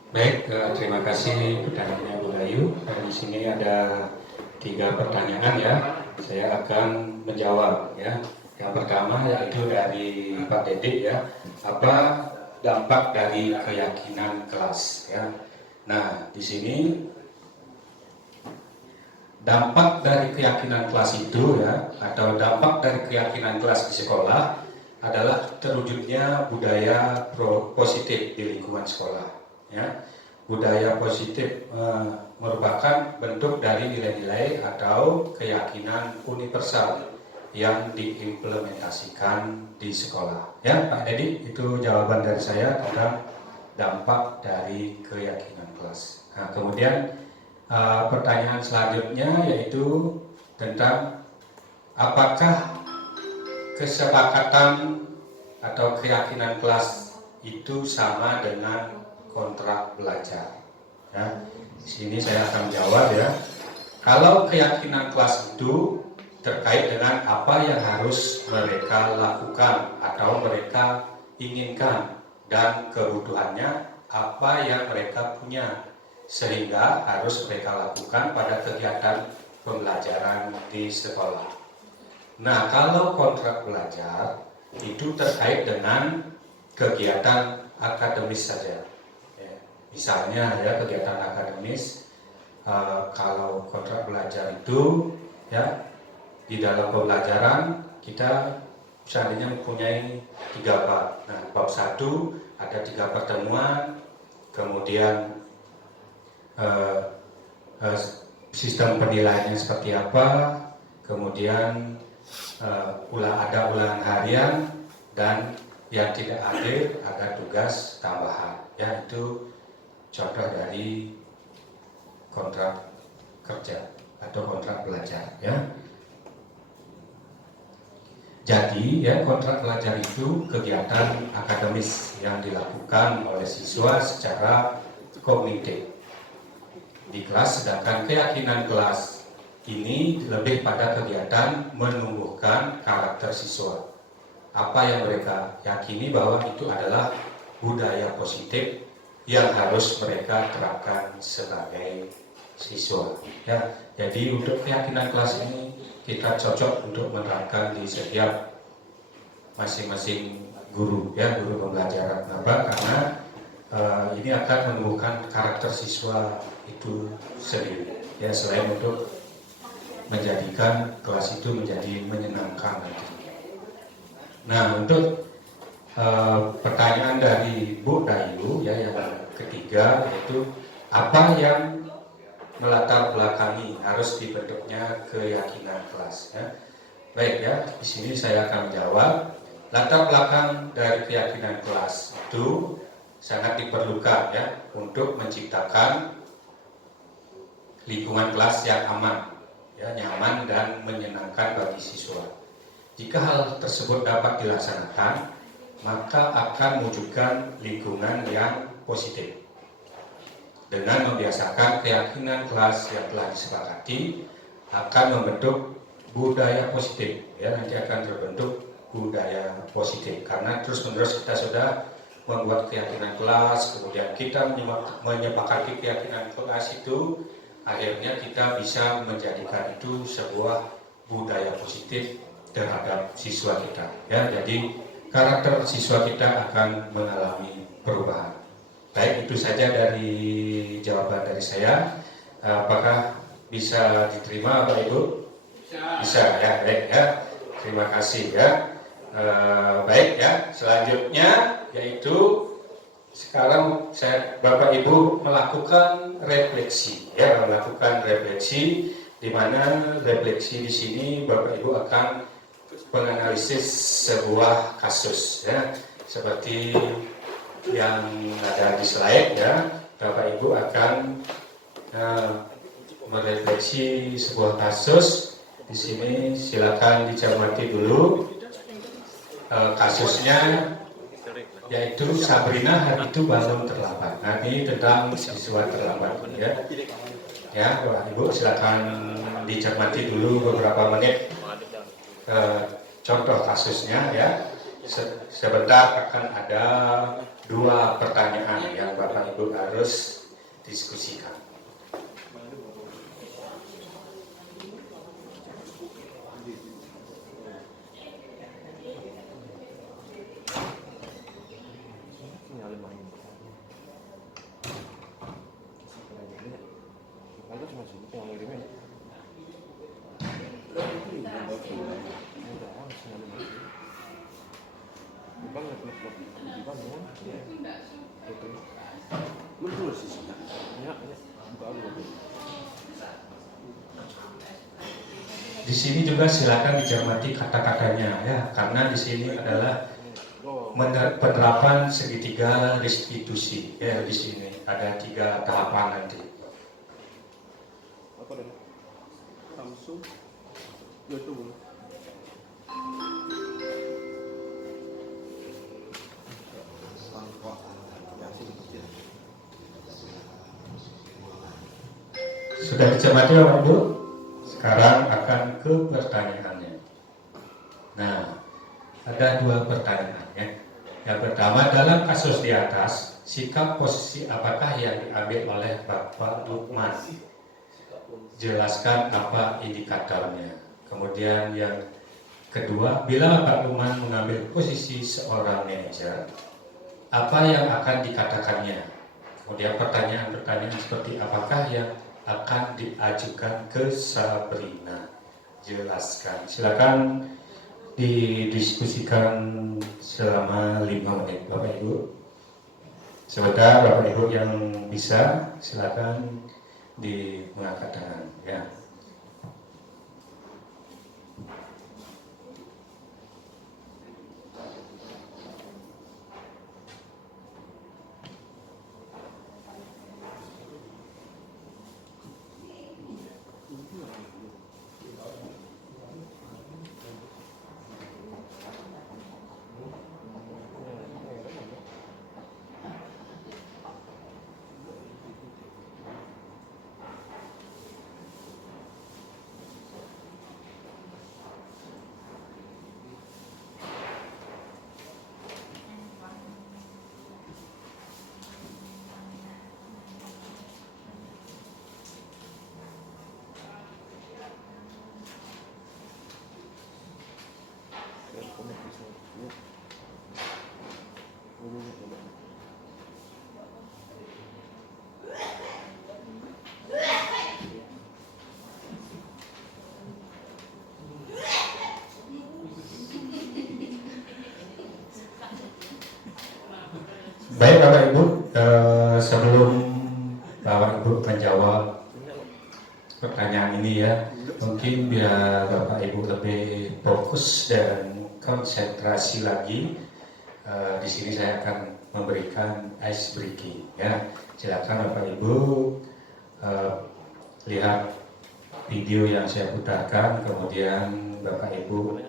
Baik, terima kasih pertanyaannya Bu Dayu. Di sini ada 3 pertanyaan ya. Saya akan menjawab ya. Yang pertama yaitu dari Pak Dedi ya. Apa dampak dari keyakinan kelas ya. Nah, di sini dampak dari keyakinan kelas itu ya, atau dampak dari keyakinan kelas di sekolah adalah terwujudnya budaya positif di lingkungan sekolah. Ya, budaya positif merupakan bentuk dari nilai-nilai atau keyakinan universal yang diimplementasikan di sekolah. Ya, Pak Edi, itu jawaban dari saya tentang dampak dari keyakinan kelas. Nah, kemudian pertanyaan selanjutnya yaitu tentang apakah kesepakatan atau keyakinan kelas itu sama dengan kontrak belajar. Ya, di sini saya akan jawab ya. Kalau keyakinan kelas itu terkait dengan apa yang harus mereka lakukan atau mereka inginkan dan kebutuhannya apa yang mereka punya sehingga harus mereka lakukan pada kegiatan pembelajaran di sekolah. Nah, kalau kontrak belajar itu terkait dengan kegiatan akademis saja. Misalnya ya, kegiatan akademis, kalau kontrak belajar itu ya di dalam pembelajaran kita seandainya mempunyai 3 bab. Nah, bab 1 ada 3 pertemuan, kemudian sistem penilaiannya seperti apa, kemudian ada ulangan harian, dan yang tidak hadir ada tugas tambahan. Ya, itu contoh dari kontrak kerja atau kontrak belajar. Ya. Jadi ya, kontrak belajar itu kegiatan akademis yang dilakukan oleh siswa secara kognitif di kelas, sedangkan keyakinan kelas ini lebih pada kegiatan menumbuhkan karakter siswa. Apa yang mereka yakini bahwa itu adalah budaya positif yang harus mereka terapkan sebagai siswa. Ya, jadi untuk keyakinan kelas ini kita cocok untuk menerapkan di setiap masing-masing guru, ya, guru pembelajaran. Kenapa? Karena ini akan menumbuhkan karakter siswa itu sendiri. Ya, selain untuk menjadikan kelas itu menjadi menyenangkan. Nah, untuk pertanyaan dari Bu Dayu, ya, yang ketiga, yaitu apa yang melatar belakangi harus dibentuknya keyakinan kelas. Ya. Baik, ya, di sini saya akan menjawab. Latar belakang dari keyakinan kelas itu sangat diperlukan, ya, untuk menciptakan lingkungan kelas yang aman, ya, nyaman dan menyenangkan bagi siswa. Jika hal tersebut dapat dilaksanakan, maka akan mewujudkan lingkungan yang positif. Dengan membiasakan keyakinan kelas yang telah disepakati, akan membentuk budaya positif. Ya, nanti akan terbentuk budaya positif karena terus-menerus kita sudah membuat keyakinan kelas, kemudian kita menyepakati keyakinan kelas itu, akhirnya kita bisa menjadikan itu sebuah budaya positif terhadap siswa kita. Ya, jadi karakter siswa kita akan mengalami perubahan. Baik, itu saja dari jawaban dari saya. Apakah bisa diterima, Bapak Ibu? Bisa, ya, baik, ya. Terima kasih, ya. Baik, ya. Selanjutnya yaitu sekarang Bapak Ibu melakukan refleksi, ya, melakukan refleksi, di mana refleksi di sini Bapak Ibu akan menganalisis sebuah kasus, ya, seperti yang ada di slide, ya. Bapak Ibu akan merefleksi sebuah kasus. Di sini silakan dicermati dulu kasusnya, yaitu Sabrina hari itu bangun terlambat. Nah, ini tentang siswa terlambat, ya. Ya, Bapak Ibu silakan dicermati dulu beberapa menit contoh kasusnya, ya. Sebentar akan ada 2 pertanyaan yang Bapak Ibu harus diskusikan. Di sini juga silakan dicermati kata-katanya, ya, karena di sini adalah penerapan segitiga restitusi. Ya, di sini ada 3 tahapan nanti. Sudah dicermati, Bapak Ibu? Sekarang akan ke pertanyaannya. Nah, ada 2 pertanyaan, ya. Yang pertama, dalam kasus di atas, sikap posisi apakah yang diambil oleh Bapak Lukman? Jelaskan apa indikatornya. Kemudian yang kedua, bila Bapak Lukman mengambil posisi seorang manajer, apa yang akan dikatakannya? Kemudian pertanyaan-pertanyaan seperti apakah yang akan diajukan ke Sabrina? Jelaskan. Silakan didiskusikan selama 5 menit, Bapak Ibu. Sebentar, Bapak Ibu yang bisa silakan mengangkat tangan ya. Baik Bapak Ibu, sebelum Bapak Ibu menjawab pertanyaan ini ya, mungkin biar Bapak Ibu lebih fokus dan konsentrasi lagi, di sini saya akan memberikan ice breaking ya. Silakan Bapak Ibu lihat video yang saya putarkan, kemudian Bapak Ibu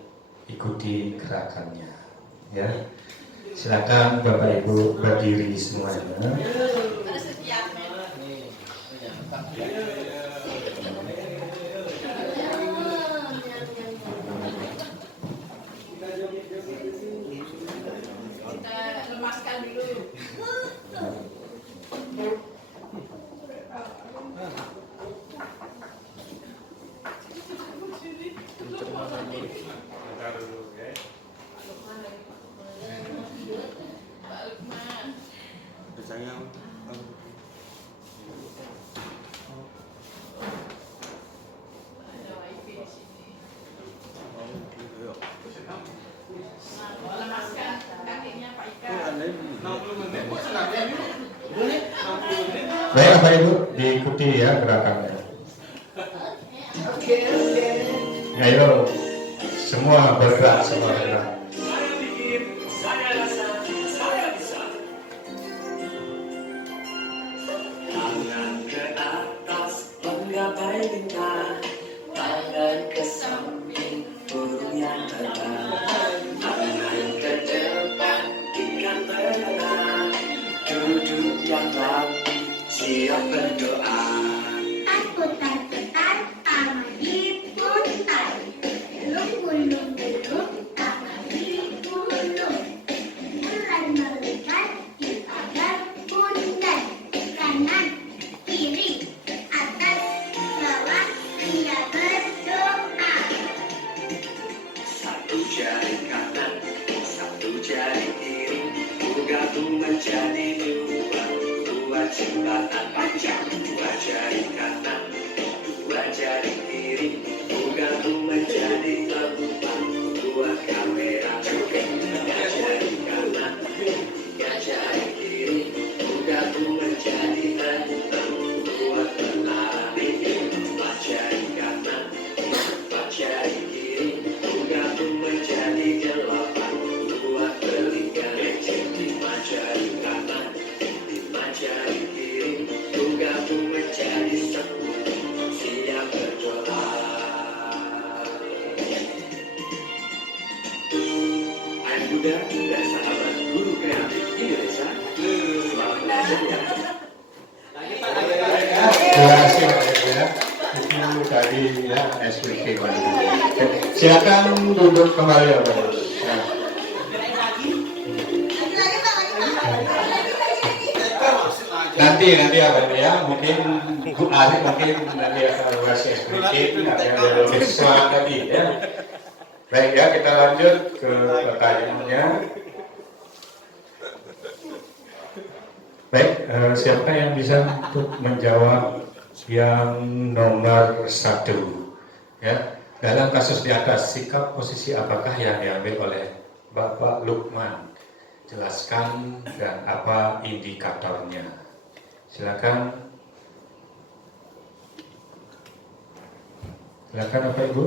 ikuti gerakannya ya. Silakan Bapak Ibu berdiri semuanya. Kita lemaskan dulu. Baik Bapak Ibu, diikuti ya gerakannya. Ayo, semua bergerak, semua bergerak. Tangan ke atas menggapai bintang, tangan ke samping burung yang terbang, tangan ke depan ikan berenang, duduk yang rapi siap berdoa. Putar-putar tangan diputar, gulung-gulung tangan digulung, bulan melihat di pagar pundak, kanan kiri atas bawah dia berdoa. Satu jari kanan, satu jari kiri, bergabung menjadi dua jembatan panjang. Dua jari kanan, dua jari kiri, bergabung menjadi empat. Dua kamera joget. Tiga jari kanan, tiga jari kiri, bergabung menjadi enam. Dua penari, empat jari kanan, empat jari kiri, bergabung menjadi delapan. Dua telinga lecet. Lima jari kanan, lima jari kiri, bergabung menjadi 10. Siap berdoa. Anak muda dan sahabat guru kreatif Indonesia, selamat belajar ya. Terima kasih Bapak Ibu ya. Itu tadi ya SPK Bali. Silakan duduk kembali Bapak Ibu. Nah. Nanti ya Bapak ya, mungkin Bu Ali mungkin nanti akan kasih SPK yang lebih semangat tadi ya. Baik ya, kita lanjut ke pertanyaannya. Baik, siapa yang bisa untuk menjawab yang nomor 1 ya? Dalam kasus di atas, sikap posisi apakah yang diambil oleh Bapak Lukman jelaskan dan apa indikatornya. Silakan. Silakan Bapak Ibu.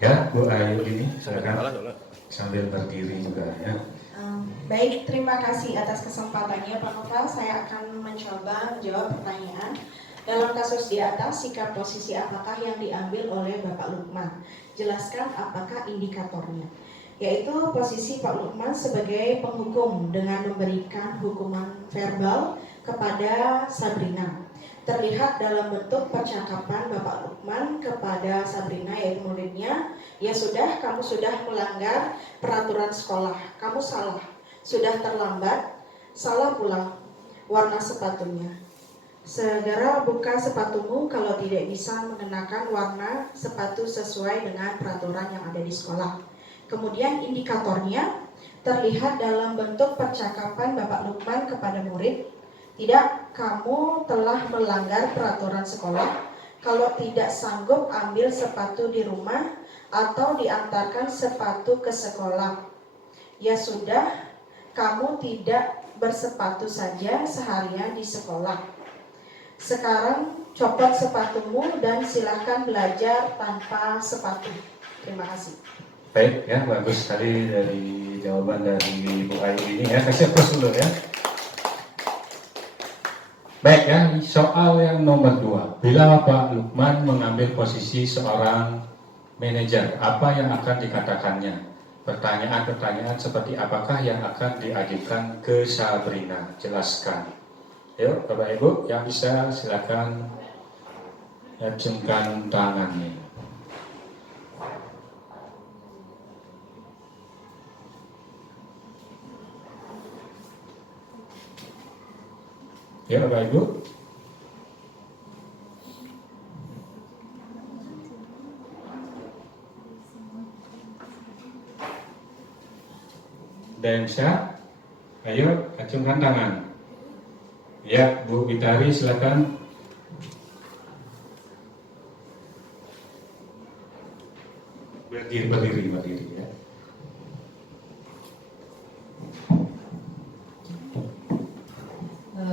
Ya, Bu Ayu ini silakan sambil berdiri juga ya. Baik, terima kasih atas kesempatannya Pak Nova. Saya akan mencoba menjawab pertanyaan. Dalam kasus di atas, sikap posisi apakah yang diambil oleh Bapak Lukman? Jelaskan apakah indikatornya. Yaitu posisi Pak Lukman sebagai penghukum dengan memberikan hukuman verbal kepada Sabrina. Terlihat dalam bentuk percakapan Bapak Lukman kepada Sabrina, yaitu muridnya, ya sudah, kamu sudah melanggar peraturan sekolah, kamu salah, sudah terlambat, salah pula warna sepatunya. Segera buka sepatumu kalau tidak bisa mengenakan warna sepatu sesuai dengan peraturan yang ada di sekolah. Kemudian indikatornya terlihat dalam bentuk percakapan Bapak Lukman kepada murid. Tidak, kamu telah melanggar peraturan sekolah. Kalau tidak sanggup ambil sepatu di rumah atau diantarkan sepatu ke sekolah. Ya sudah, kamu tidak bersepatu saja seharian di sekolah. Sekarang copot sepatumu dan silahkan belajar tanpa sepatu. Terima kasih. Baik ya, bagus sekali dari jawaban dari Bu Ayu ini ya. Kasih aplaus dulu ya. Baik ya, soal yang nomor 2. Bila Pak Lukman mengambil posisi seorang manajer, apa yang akan dikatakannya? Pertanyaan-pertanyaan seperti apakah yang akan diajukan ke Sabrina? Jelaskan. Yuk, Bapak Ibu yang bisa silakan acungkan tangannya. Ya, Bapak Ibu. Densa, ayo acungkan tangan. Ya, Bu Bitari silakan. Berdiri ya.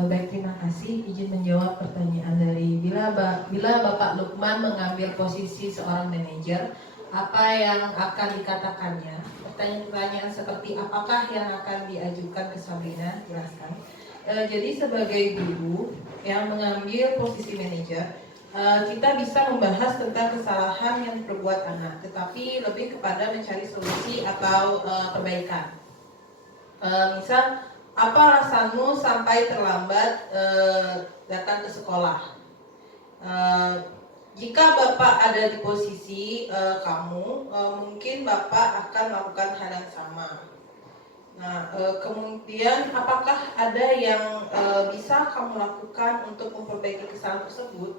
Baik, terima kasih. Izin menjawab pertanyaan dari bila Bapak Lukman mengambil posisi seorang manajer, apa yang akan dikatakannya? Pertanyaan-pertanyaan seperti apakah yang akan diajukan ke Sabrina? Jelaskan. Jadi sebagai guru yang mengambil posisi manajer, kita bisa membahas tentang kesalahan yang diperbuat anak, tetapi lebih kepada mencari solusi atau perbaikan. Misal, apa alasanmu sampai terlambat datang ke sekolah? Jika Bapak ada di posisi kamu, mungkin Bapak akan melakukan hal yang sama. Nah, kemudian apakah ada yang bisa kamu lakukan untuk memperbaiki kesalahan tersebut?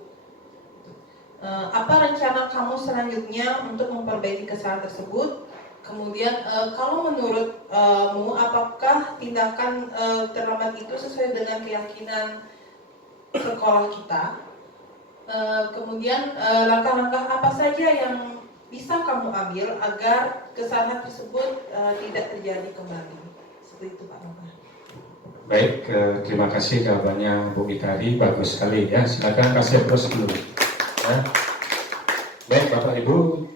Apa rencana kamu selanjutnya untuk memperbaiki kesalahan tersebut? Kemudian kalau menurutmu apakah tindakan terlambat itu sesuai dengan keyakinan sekolah kita? Kemudian langkah-langkah apa saja yang bisa kamu ambil agar kesalahan tersebut tidak terjadi kembali? Seperti itu Pak Nova. Baik, terima kasih jawabannya Bu Bitari, bagus sekali ya. Silakan kasih aplaus dulu. Ya. Baik Bapak Ibu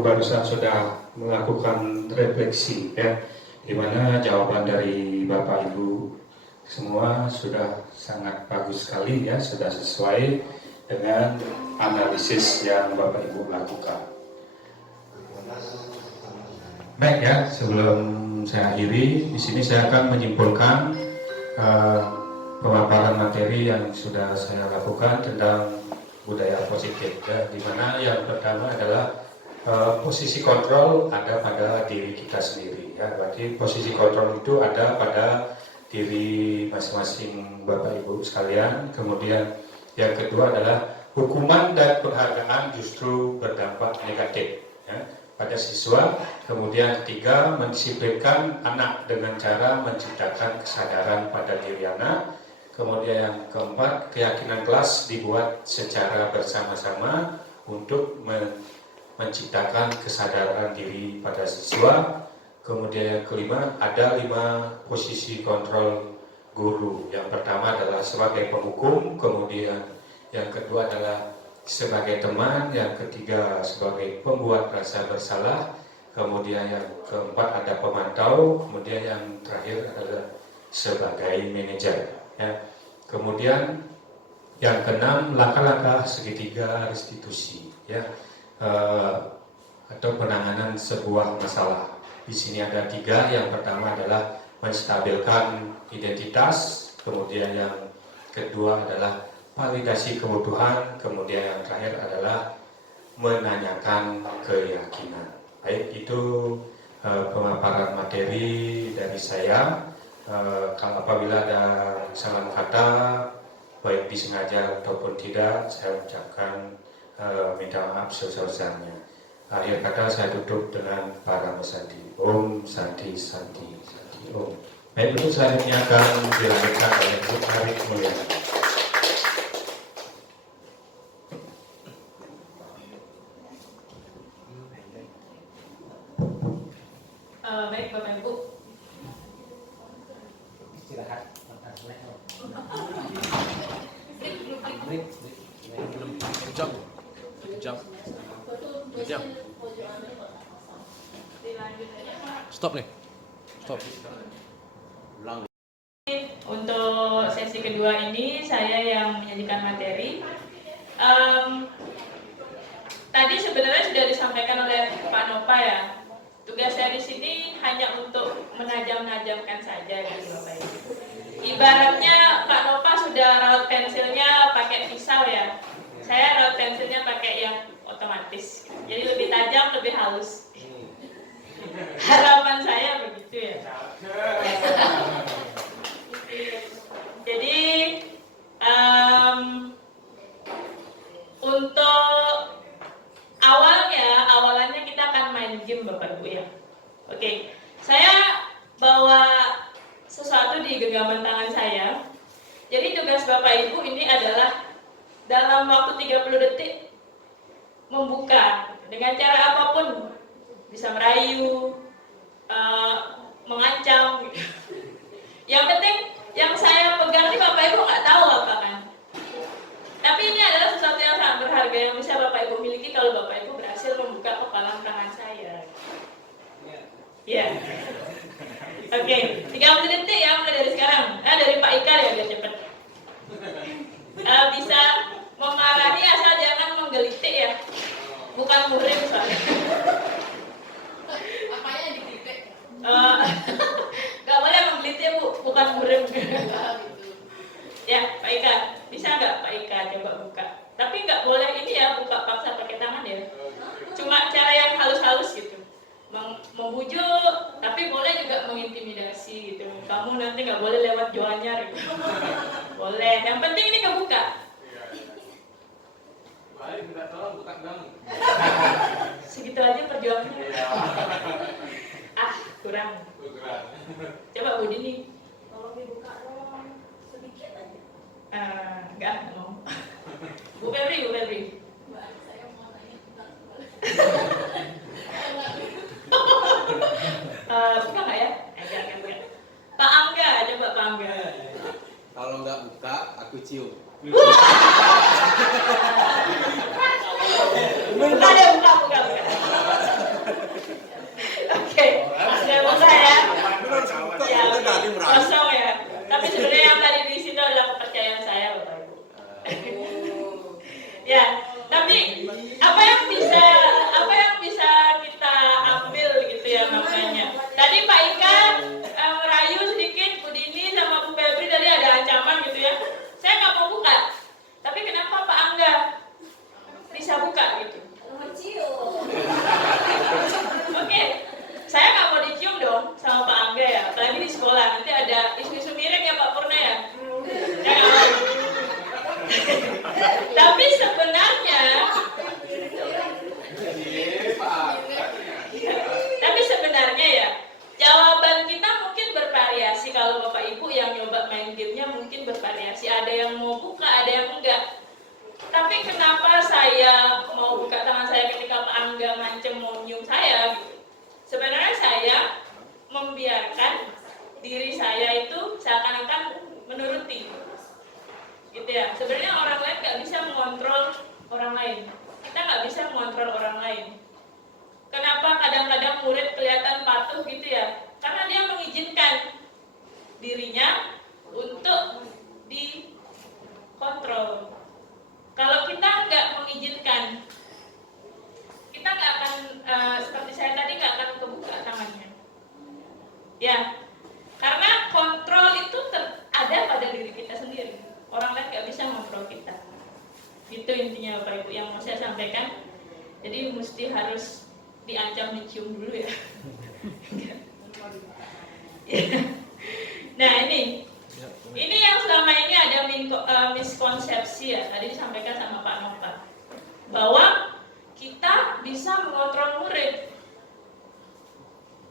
barusan sudah melakukan refleksi ya, di mana jawaban dari Bapak Ibu semua sudah sangat bagus sekali ya, sudah sesuai dengan analisis yang Bapak Ibu lakukan. Baik ya, sebelum saya akhiri, di sini saya akan menyimpulkan pemaparan materi yang sudah saya lakukan tentang budaya positif ya, di mana yang pertama adalah posisi kontrol ada pada diri kita sendiri ya. Berarti posisi kontrol itu ada pada diri masing-masing Bapak Ibu sekalian. Kemudian yang kedua adalah hukuman dan penghargaan justru berdampak negatif ya, pada siswa. Kemudian ketiga, mendisiplinkan anak dengan cara menciptakan kesadaran pada diri anak. Kemudian yang keempat, keyakinan kelas dibuat secara bersama-sama untuk menciptakan kesadaran diri pada siswa. Kemudian yang kelima, ada 5 posisi kontrol guru. Yang pertama adalah sebagai penghukum, kemudian yang kedua adalah sebagai teman, yang ketiga sebagai pembuat rasa bersalah, kemudian yang keempat ada pemantau, kemudian yang terakhir adalah sebagai manajer. Ya. Kemudian yang keenam, langkah-langkah segitiga restitusi, ya, atau penanganan sebuah masalah. Di sini ada 3. Yang pertama adalah menstabilkan identitas, kemudian yang kedua adalah validasi kebutuhan, kemudian yang terakhir adalah menanyakan keyakinan. Baik, itu pemaparan materi dari saya. Kalau apabila ada salah kata, baik disengaja ataupun tidak, saya ucapkan minta maaf sebesar-besarnya. Akhir kata saya tutup dengan para Santi. Om Santi Santi Santi Om. Baik, untuk selanjutnya akan dilanjutkan oleh Bu Arif Mulyana. Baik Bapak Ibu. Istirahat. Jam. Stop nih. Stop. Ulang. Untuk sesi kedua ini saya yang menyajikan materi. Tadi sebenarnya sudah disampaikan oleh Pak Nova ya. Tugas saya di sini hanya untuk menajam-najamkan saja gitu Bapak Ibu. Ibaratnya Pak Nova sudah raut pensilnya pakai pisau ya. Saya raut pensilnya pakai yang otomatis. Jadi lebih tajam, lebih halus. Harapan saya begitu ya. Jadi untuk awalannya kita akan main game Bapak Ibu ya. Oke, saya bawa sesuatu di genggaman tangan saya. Jadi tugas Bapak Ibu ini adalah dalam waktu 30 detik membuka dengan cara apapun, bisa merayu, mengancam gitu. Yang penting yang saya pegang ini Bapak Ibu nggak tahu apa kan. Tapi ini adalah sesuatu yang sangat berharga yang bisa Bapak Ibu miliki kalau Bapak Ibu berhasil membuka kepalan tangan saya. Ya. Oke, 30 detik ya mulai dari sekarang. Dari Pak Ika ya biar cepet. Bisa memarahi asal jangan menggelitik ya. Bukan murim soalnya. Apanya yang digelitik? Gak boleh menggelitik Bu, bukan murim. Ya, Pak Ika, bisa nggak Pak Ika coba buka? Tapi nggak boleh ini ya buka paksa pakai tangan ya. Cuma cara yang halus-halus gitu. Membujuk, tapi boleh juga mengintimidasi gitu. Kamu nanti nggak boleh lewat jualnya gitu. Boleh, yang penting ini kebuka. Balik minta tolong buka dong. Segitu aja perjuangannya. Kurang. Coba Bu Dini. Tolong dibuka dong sedikit aja. Enggak mau. Bu Febri. Mbak, saya mau tanya tentang buka nggak ya? Jangan. Pak Angga, coba Pak Angga. Kalau nggak buka, aku cium. Buka. Oke, sudah buka ya. Ya, kosong ya. Tapi sebenarnya yang tadi di situ adalah kepercayaan saya, Bapak Ibu. Ya, tapi apa yang bisa kita ambil gitu ya makanya. Tadi Pak Ika merayu sedikit, Bu Dini sama Bu Febri tadi ada ancaman gitu ya. Saya nggak mau buka. Tapi kenapa Pak Angga bisa buka gitu? Oke, saya nggak mau dicium dong sama Pak Angga ya. Apalagi di sekolah nanti ada isu-isu miring ya Pak Purna ya. Tapi sebenarnya ya jawaban kita mungkin bervariasi. Kalau Bapak Ibu yang nyoba main gamenya mungkin bervariasi. Ada yang mau buka, ada yang enggak. Tapi kenapa saya mau buka tangan saya ketika Pak Angga membiarkan diri saya itu seakan-akan menuruti, gitu ya. Sebenarnya orang lain nggak bisa mengontrol orang lain. Kita nggak bisa mengontrol orang lain. Kenapa kadang-kadang murid kelihatan patuh gitu ya? Karena dia mengizinkan dirinya untuk dikontrol. Kalau kita nggak mengizinkan, kita nggak akan seperti saya tadi nggak akan kebuka tangannya. Ya, karena kontrol itu ada pada diri kita sendiri. Orang lain nggak bisa mengontrol kita. Itu intinya Bapak Ibu yang mau saya sampaikan. Jadi mesti harus diancam dicium dulu ya. Nah ini yang selama ini ada miskonsepsi ya. Tadi disampaikan sama Pak Nova bahwa kita bisa mengontrol murid.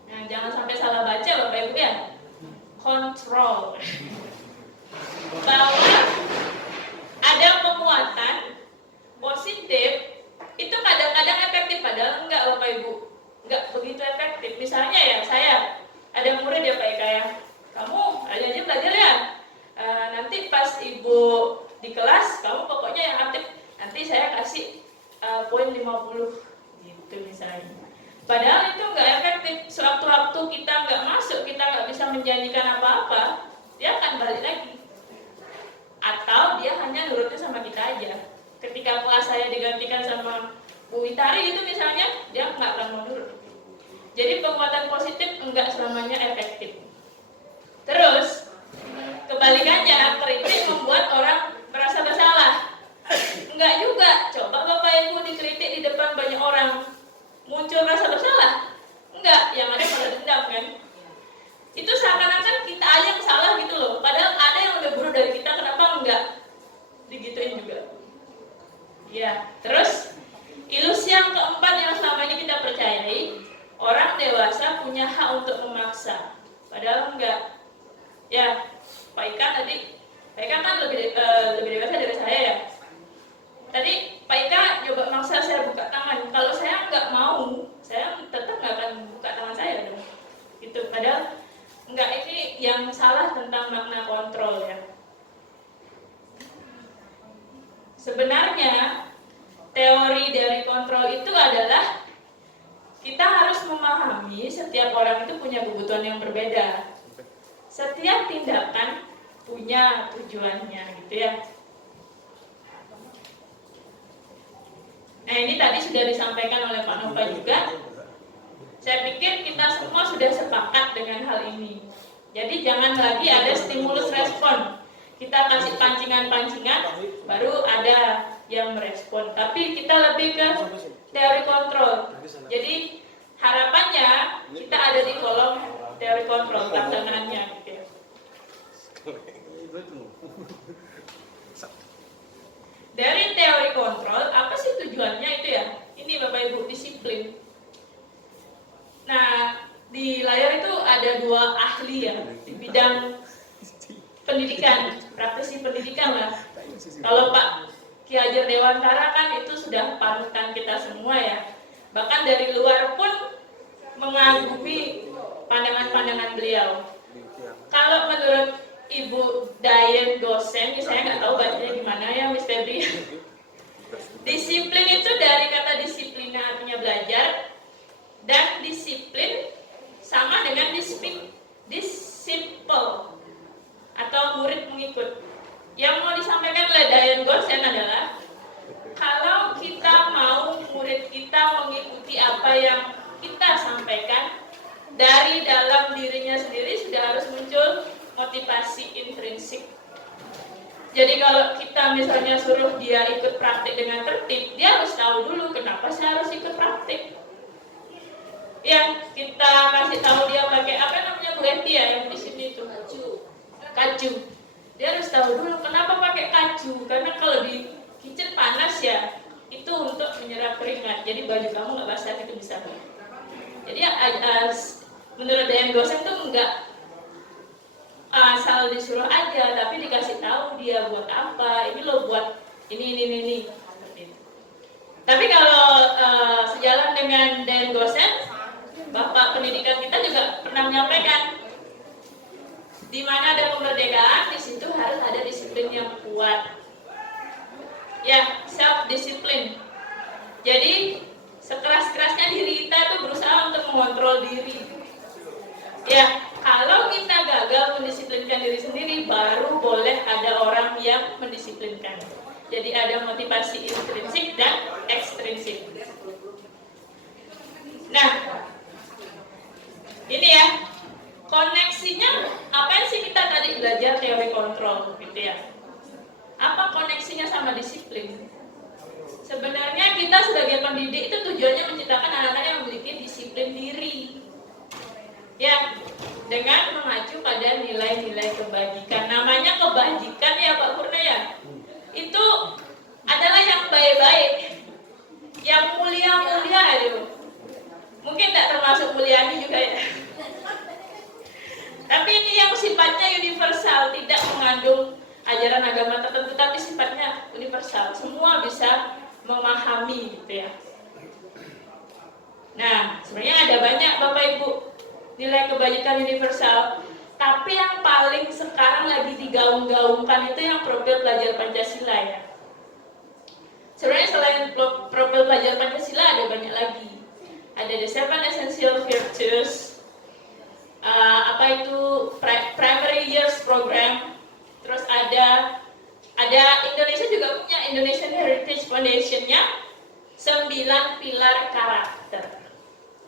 Nah jangan sampai salah baca Bapak Ibu ya. Kontrol. Bahwa ada penguatan positif itu kadang-kadang efektif, padahal enggak Bapak Ibu, enggak begitu efektif. Misalnya ya, saya ada murid ya Pak Eka ya, kamu aja belajar ya, nanti pas Ibu di kelas kamu pokoknya yang aktif, nanti saya kasih poin 50 gitu misalnya. Padahal itu enggak efektif. Sewaktu-waktu kita enggak masuk, kita enggak bisa menjanjikan apa-apa, dia akan balik lagi. Atau dia hanya nurutnya sama kita aja. Ketika kelas saya digantikan sama Bu Witari itu misalnya, dia nggak akan mau nurut. Jadi penguatan positif enggak selamanya efektif. Terus kebalikannya, kritik membuat orang merasa bersalah. Enggak juga. Coba Bapak Ibu dikritik di depan banyak orang, muncul rasa bersalah? Enggak, yang ada pada dendam kan. Itu seakan-akan kita aja yang salah gitu loh. Padahal ada yang lebih buruk dari kita, kenapa enggak digituin juga? Ya, terus ilusi yang keempat yang selama ini kita percayai, orang dewasa punya hak untuk memaksa. Padahal enggak. Ya, Pak Ika tadi, Pak Ika kan lebih dewasa dari saya ya. Tadi Pak Ika coba maksa saya buka tangan. Kalau saya nggak mau, saya tetap nggak akan buka tangan saya dong. Gitu. Padahal enggak, ini yang salah tentang makna kontrol ya. Sebenarnya teori dari kontrol itu adalah kita harus memahami setiap orang itu punya kebutuhan yang berbeda. Setiap tindakan punya tujuannya gitu ya. Nah ini tadi sudah disampaikan oleh Pak Nova juga. Saya pikir kita semua sudah sepakat dengan hal ini. Jadi jangan lagi ada stimulus respon. Kita kasih pancingan-pancingan, baru ada yang merespon. Tapi kita lebih ke teori kontrol. Jadi harapannya kita ada di kolom teori kontrol pelaksanaannya. Gitu. Dari teori kontrol, apa sih tujuannya itu ya? Ini Bapak Ibu, disiplin. Nah, di layar itu ada dua ahli ya di bidang pendidikan, praktisi pendidikan lah. Kalau Pak Ki Hajar Dewantara kan itu sudah panutan kita semua ya. Bahkan dari luar pun mengagumi pandangan-pandangan beliau. Kalau menurut Ibu Dayen dosen, saya nggak tahu bacanya gimana ya Miss Febri. Disiplin itu dari kata disiplina artinya belajar, dan disiplin sama dengan disciple atau murid mengikut. Yang mau disampaikan oleh Dayan Gosen adalah kalau kita mau murid kita mengikuti apa yang kita sampaikan, dari dalam dirinya sendiri sudah harus muncul motivasi intrinsik. Jadi kalau kita misalnya suruh dia ikut praktik dengan tertib, dia harus tahu dulu kenapa saya harus ikut praktik. Yang kita kasih tahu dia pakai apa namanya Bu Eti ya yang di sini itu kaju. Dia harus tahu dulu kenapa pakai kaju, karena kalau di kitchen panas ya itu untuk menyerap keringat. Jadi baju kamu nggak basah itu bisa. Jadi menurut Dayan dosen tuh enggak asal disuruh aja, tapi dikasih tahu dia buat apa. Ini lo buat ini. Seperti itu. Tapi kalau sejalan dengan Dayan dosen, Bapak pendidikan kita juga pernah pernah menyampaikan, di mana ada kemerdekaan, di situ harus ada disiplin yang kuat. Ya, self disiplin. Jadi sekeras-kerasnya diri kita tuh berusaha untuk mengontrol diri. Ya, kalau kita gagal mendisiplinkan diri sendiri, baru boleh ada orang yang mendisiplinkan. Jadi ada motivasi intrinsik dan ekstrinsik. Nah, ini ya, koneksinya apa sih kita tadi belajar teori kontrol gitu ya. Apa koneksinya sama disiplin? Sebenarnya kita sebagai pendidik itu tujuannya menciptakan anak-anak yang memiliki disiplin diri. Ya, dengan mengacu pada nilai-nilai kebajikan. Namanya kebajikan ya Pak Purna ya. Itu adalah yang baik-baik, yang mulia-mulia itu. Mungkin tidak termasuk mulyani juga ya. Tapi ini yang sifatnya universal, tidak mengandung ajaran agama tertentu, tapi sifatnya universal. Semua bisa memahami gitu ya. Nah, sebenarnya ada banyak Bapak Ibu nilai kebajikan universal, tapi yang paling sekarang lagi digaung-gaungkan itu yang profil pelajar Pancasila ya. Sebenarnya selain profil pelajar Pancasila ada banyak lagi. Ada the 7 essential virtues, apa itu primary years program, terus ada Indonesia juga punya Indonesian Heritage Foundation-nya 9 pilar karakter.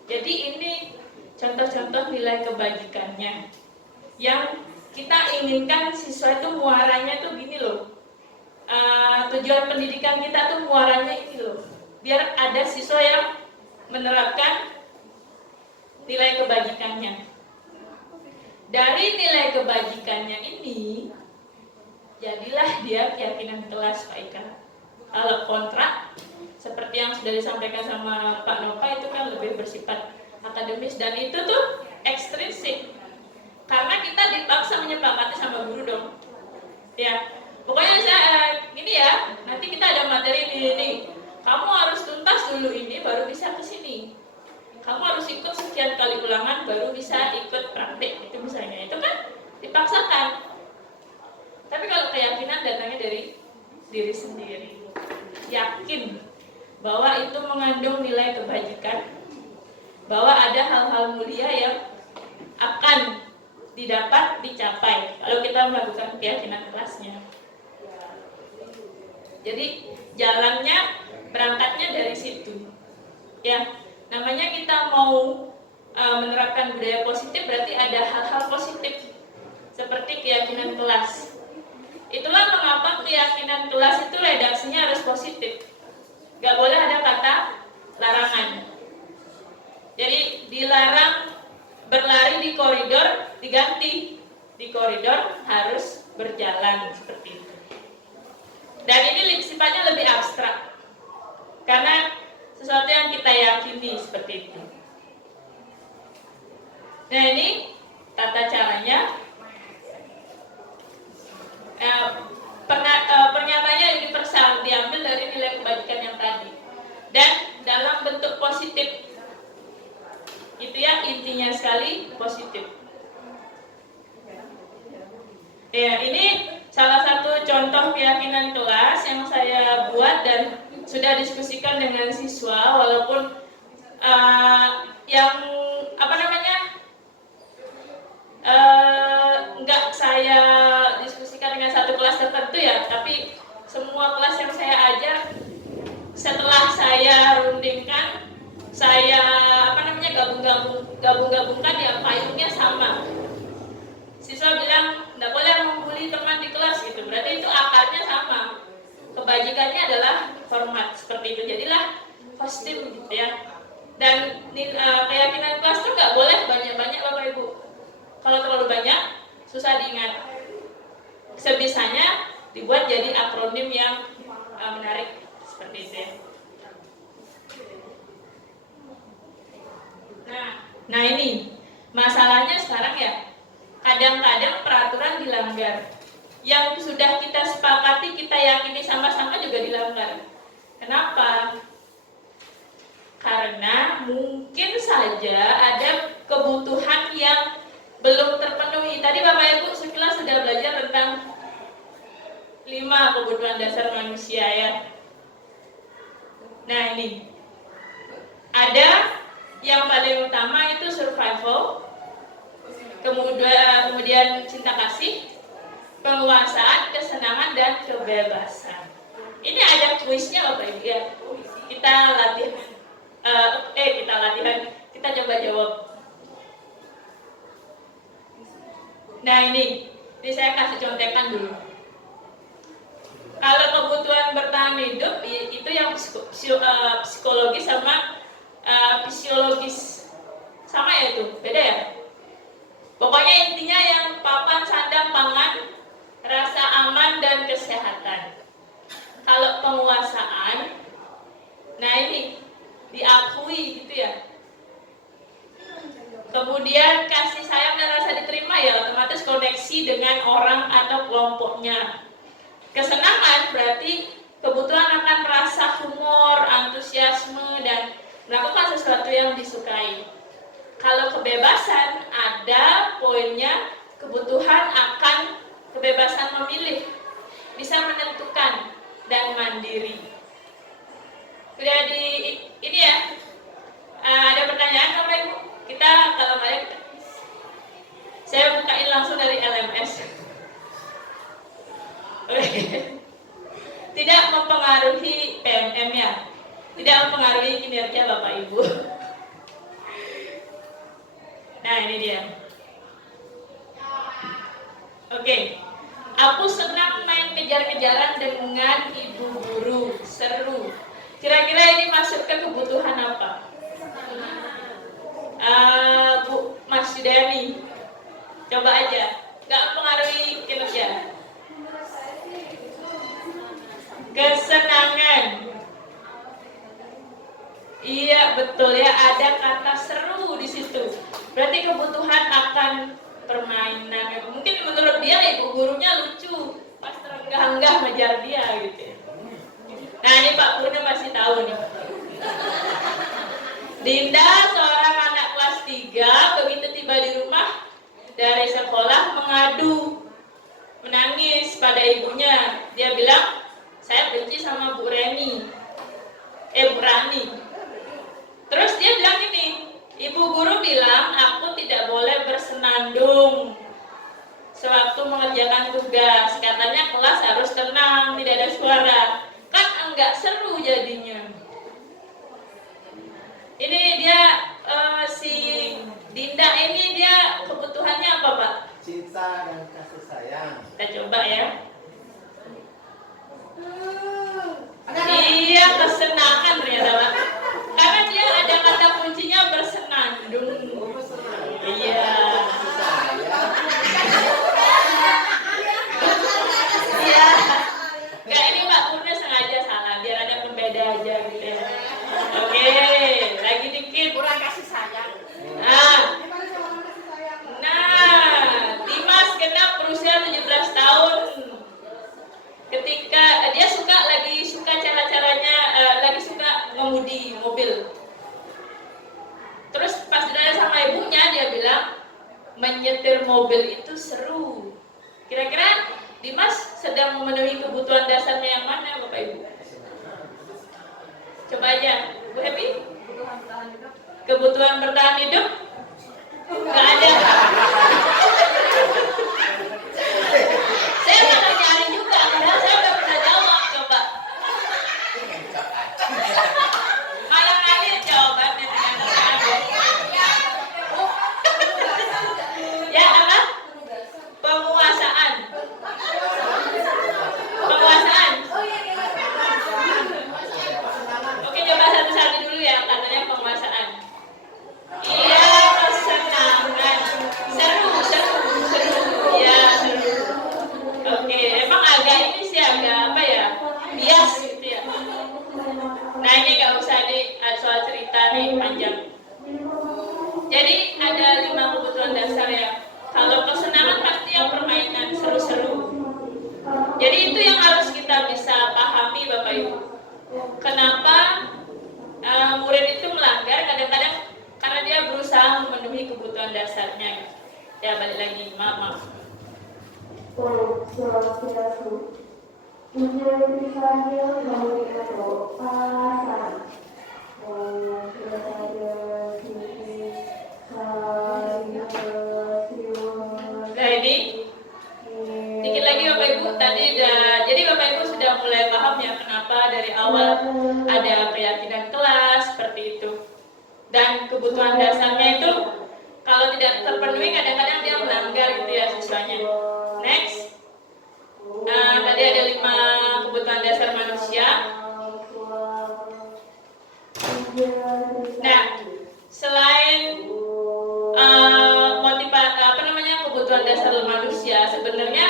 Jadi ini contoh-contoh nilai kebajikannya yang kita inginkan siswa itu muaranya tuh gini loh. Tujuan pendidikan kita tuh muaranya ini loh, biar ada siswa yang menerapkan nilai kebajikannya. Dari nilai kebajikannya ini jadilah dia keyakinan kelas Pak Ika. Kalau kontrak seperti yang sudah disampaikan sama Pak Nova itu kan lebih bersifat akademis, dan itu tuh ekstrinsik karena kita dipaksa menyepakati sama guru dong ya. Pokoknya gini ya, nanti kita ada materi ini, kamu harus tuntas dulu ini baru bisa ke sini, kamu harus ikut sekian kali ulangan baru bisa ikut praktik, itu misalnya, itu kan dipaksakan. Tapi kalau keyakinan datangnya dari diri sendiri, yakin bahwa itu mengandung nilai kebajikan, bahwa ada hal-hal mulia yang akan dicapai kalau kita melakukan keyakinan kelasnya. Jadi jalannya, berangkatnya dari situ. Ya, namanya kita mau menerapkan budaya positif, berarti ada hal-hal positif seperti keyakinan kelas. Itulah mengapa keyakinan kelas itu redaksinya harus positif. Gak boleh ada kata larangan. Jadi dilarang berlari di koridor, diganti di koridor harus berjalan, seperti itu. Dan ini sifatnya lebih abstrak karena sesuatu yang kita yakini, seperti itu. Nah, ini tata caranya. Pernyataannya universal, diambil dari nilai kebajikan yang tadi dan dalam bentuk positif. Itu ya intinya sekali, positif. Ya, ini salah satu contoh keyakinan kelas yang saya buat dan sudah diskusikan dengan siswa, walaupun yang enggak saya diskusikan dengan satu kelas tertentu ya, tapi semua kelas yang saya ajar setelah saya rundingkan, saya gabung-gabungkan ya, payungnya sama. Siswa bilang tidak boleh membuli teman di kelas gitu, berarti itu akarnya sama. Kebajikannya adalah hormat, seperti itu. Jadilah kostum gitu ya. Dan keyakinan kelas itu nggak boleh banyak-banyak Bapak Ibu. Kalau terlalu banyak susah diingat. Sebisanya dibuat jadi akronim yang menarik, seperti itu ya. Nah ini masalahnya sekarang ya, kadang-kadang peraturan dilanggar. Yang sudah kita sepakati, kita yakini sama-sama juga dilanggar. Kenapa? Karena mungkin saja ada kebutuhan yang belum terpenuhi. Tadi Bapak Ibu sekilas sudah belajar tentang 5 kebutuhan dasar manusia ya. Nah ini ada yang paling utama itu survival, kemudian cinta kasih, penguasaan, kesenangan, dan kebebasan. Ini ada kuisnya Bapak Ibu ya. Kita latihan, kita coba jawab. Nah ini saya kasih contekan dulu. Kalau kebutuhan bertahan hidup itu yang psikologis sama fisiologis, sama ya itu, beda ya. Pokoknya intinya yang papan, sandang, pangan, rasa aman dan kesehatan. Kalau penguasaan, nah ini diakui gitu ya. Kemudian kasih sayang dan rasa diterima ya, otomatis koneksi dengan orang atau kelompoknya. Kesenangan berarti kebutuhan akan rasa humor, antusiasme, dan melakukan sesuatu yang disukai. Kalau kebebasan ada poinnya kebutuhan akan kebebasan memilih, bisa menentukan dan mandiri. Sudah ini ya. Ada pertanyaan Bapak Ibu? Kita kalau ada, saya bukain langsung dari LMS. Tidak mempengaruhi PMM ya, tidak mempengaruhi kinerja Bapak Ibu. Nah ini dia. Oke. Aku senang main kejar-kejaran dengan ibu guru, seru. Kira-kira ini masuk ke kebutuhan apa? Bu Mas Yudani, coba aja. Gak mempengaruhi kinerja. Kesenangan. Iya betul ya, ada kata seru di situ. Berarti kebutuhan akan permainan. Mungkin menurut dia ibu gurunya lucu, pas terenggah-enggah ngejar dia gitu. Nah ini Pak Purna pasti tahu nih. Dinda seorang anak kelas 3 begitu tiba di rumah dari sekolah mengadu, menangis pada ibunya. Dia bilang, saya benci sama Bu Rani. Bu Rani. Terus dia bilang ini, ibu guru bilang aku tidak boleh bersenandung sewaktu mengerjakan tugas. Katanya kelas harus tenang, tidak ada suara. Kan enggak seru jadinya. Ini dia si Dinda ini dia kebutuhannya apa Pak? Cinta dan kasih sayang. Kita coba ya. Iya kesenangan ternyata Pak. Karena dia ada kata kuncinya bersenandung. Iya. Iya. Enggak ini Pak Purna sengaja salah biar ada pembeda aja gitu ya. Oke, lagi dikit. Kurang kasih sayang. Nah, Dimas genap berusia 17 tahun. Ketika dia lagi suka cara-caranya, lagi suka mengemudi mobil. Terus pas ditanya sama ibunya, dia bilang menyetir mobil itu seru. Kira-kira Dimas sedang memenuhi kebutuhan dasarnya yang mana Bapak Ibu? Coba aja, Bu Happy. Kebutuhan bertahan hidup? Nggak ada. Saya nggak nyari juga, karena saya udah pernah jawab. Coba. Malah ngalir jawabannya ternyata. Ya apa? Penguasaan. Penguasaan. Oke, coba satu-satu dulu ya, katanya penguasaan. Iya, kesenangan. dasarnya. Ya balik lagi, maaf. Om Swastiastu. Puji Krisaya memberikan doa sana. Om Krisaya Siti Saya Siwa. Nah ini dikit lagi Bapak Ibu, jadi Bapak Ibu sudah mulai paham ya kenapa dari awal ada keyakinan kelas seperti itu. Dan kebutuhan dasarnya itu kalau tidak terpenuhi kadang-kadang dia melanggar gitu ya siswanya. Next, tadi ada 5 kebutuhan dasar manusia. Nah, selain kebutuhan dasar manusia, sebenarnya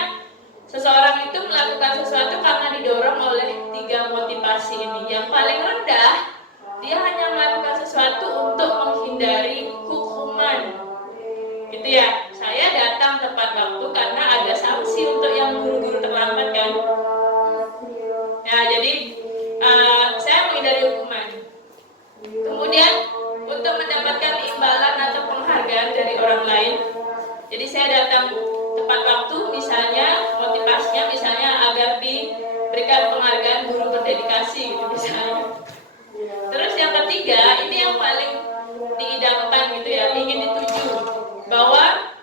seseorang itu melakukan sesuatu karena didorong oleh 3 motivasi ini. Yang paling rendah, dia hanya melakukan sesuatu untuk menghindari hukuman. Gitu ya, saya datang tepat waktu karena ada sanksi untuk yang guru-guru terlambat kan. Nah, jadi saya menghindari hukuman. Kemudian untuk mendapatkan imbalan atau penghargaan dari orang lain, jadi saya datang tepat waktu, misalnya motivasinya misalnya agar diberikan penghargaan guru berdedikasi gitu misalnya. Terus yang ketiga, ini yang paling diidamkan gitu ya, ingin dituju, bahwa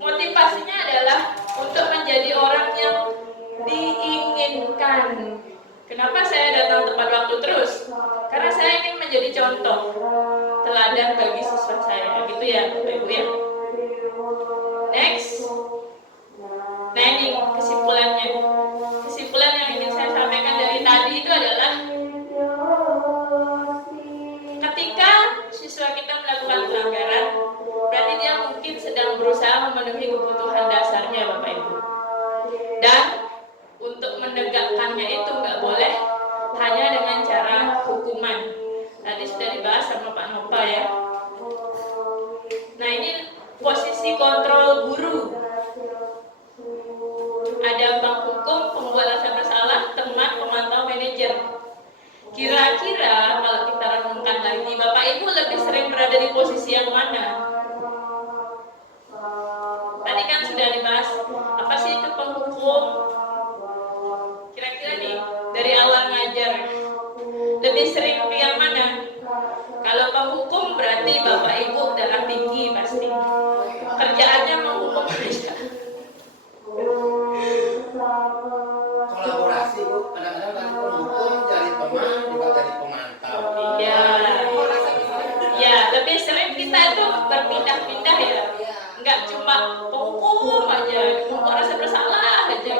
motivasinya adalah untuk menjadi orang yang diinginkan. Kenapa saya datang tepat waktu terus? Karena saya ingin menjadi contoh teladan bagi siswa saya, gitu ya Bapak Ibu ya. Next. Nah ini kesimpulannya. Kesimpulan yang ingin saya sampaikan dari tadi itu adalah ketika siswa kita melakukan pelanggaran, berarti dia mungkin sedang berusaha memenuhi kebutuhan dasarnya Bapak Ibu. Dan untuk menegakkannya itu nggak boleh hanya dengan cara hukuman. Tadi sudah dibahas sama Pak Nova ya. Nah ini posisi kontrol guru. Ada bank hukum, pembuat rasa bersalah, teman, pemantau, manajer. Kira-kira kalau kita renungkan lagi, Bapak Ibu lebih sering berada di posisi yang mana? Tadi kan sudah dibahas, apa sih itu penghukum? Kira-kira nih, dari awal ngajar, lebih sering ke yang mana? Kalau penghukum berarti Bapak Ibu darah tinggi pasti. Kerjaannya menghukum saja. Kolaborasi Bu, kadang-kadang dari penghukum, dari teman, juga dari pemantau. Iya. Ya, lebih sering kita itu berpindah-pindah ya. Enggak cuma penghukum aja, penghukum rasa bersalah aja gitu.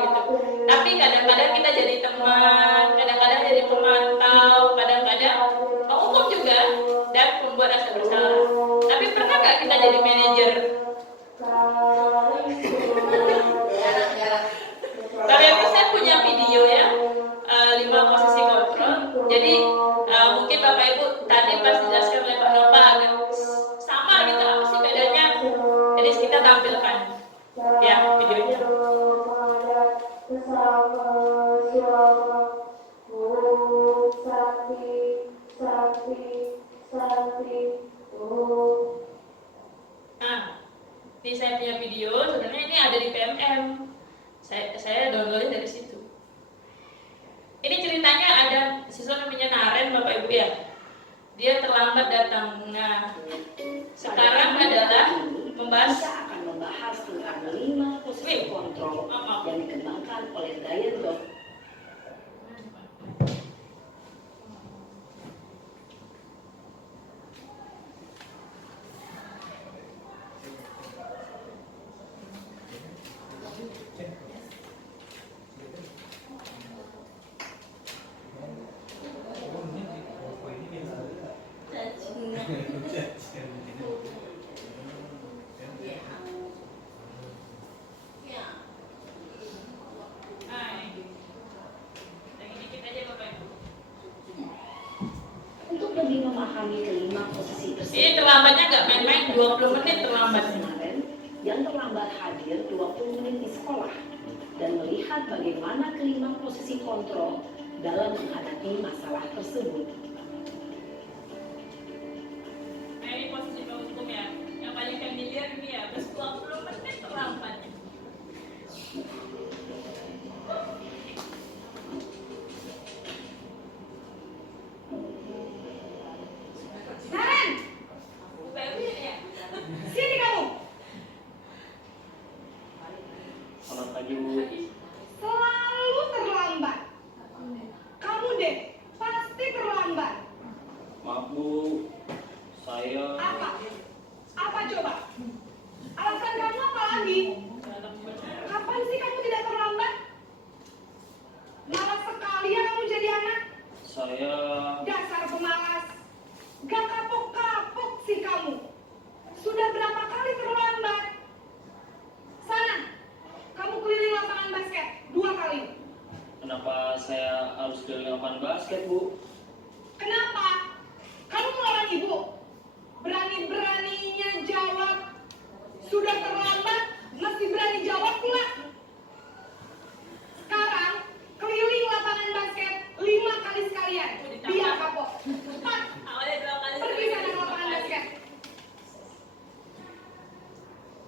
Tapi kadang-kadang kita jadi teman, kadang-kadang jadi pemantau, kadang-kadang penghukum juga dan pembuat rasa bersalah. Tapi pernah nggak kita jadi manajer? Tapi saya punya video ya, 5 posisi kontrol. Jadi mungkin Bapak Ibu tadi pas dijelaskan oleh Pak Nova agak sama gitu, apa sih bedanya? Jadi kita tampilkan ya videonya. Nah, ini saya punya video, sebenarnya ini ada di PMM. Saya downloadnya dari situ. Ini ceritanya ada siswa namanya Naren, Bapak Ibu ya. Dia terlambat datang. Nah, sekarang adalah membahas tentang 5 posisi kontrol yang dikembangkan oleh Diane Dog. Untuk lebih memahami kelima posisi tersebut, ini terlambatnya nggak main-main, 20 menit terlambat. Yang terlambat hadir 20 menit di sekolah dan melihat bagaimana kelima posisi kontrol dalam menghadapi masalah tersebut. Nah, ini posisi hukum ya. Yang paling familiar ini ya,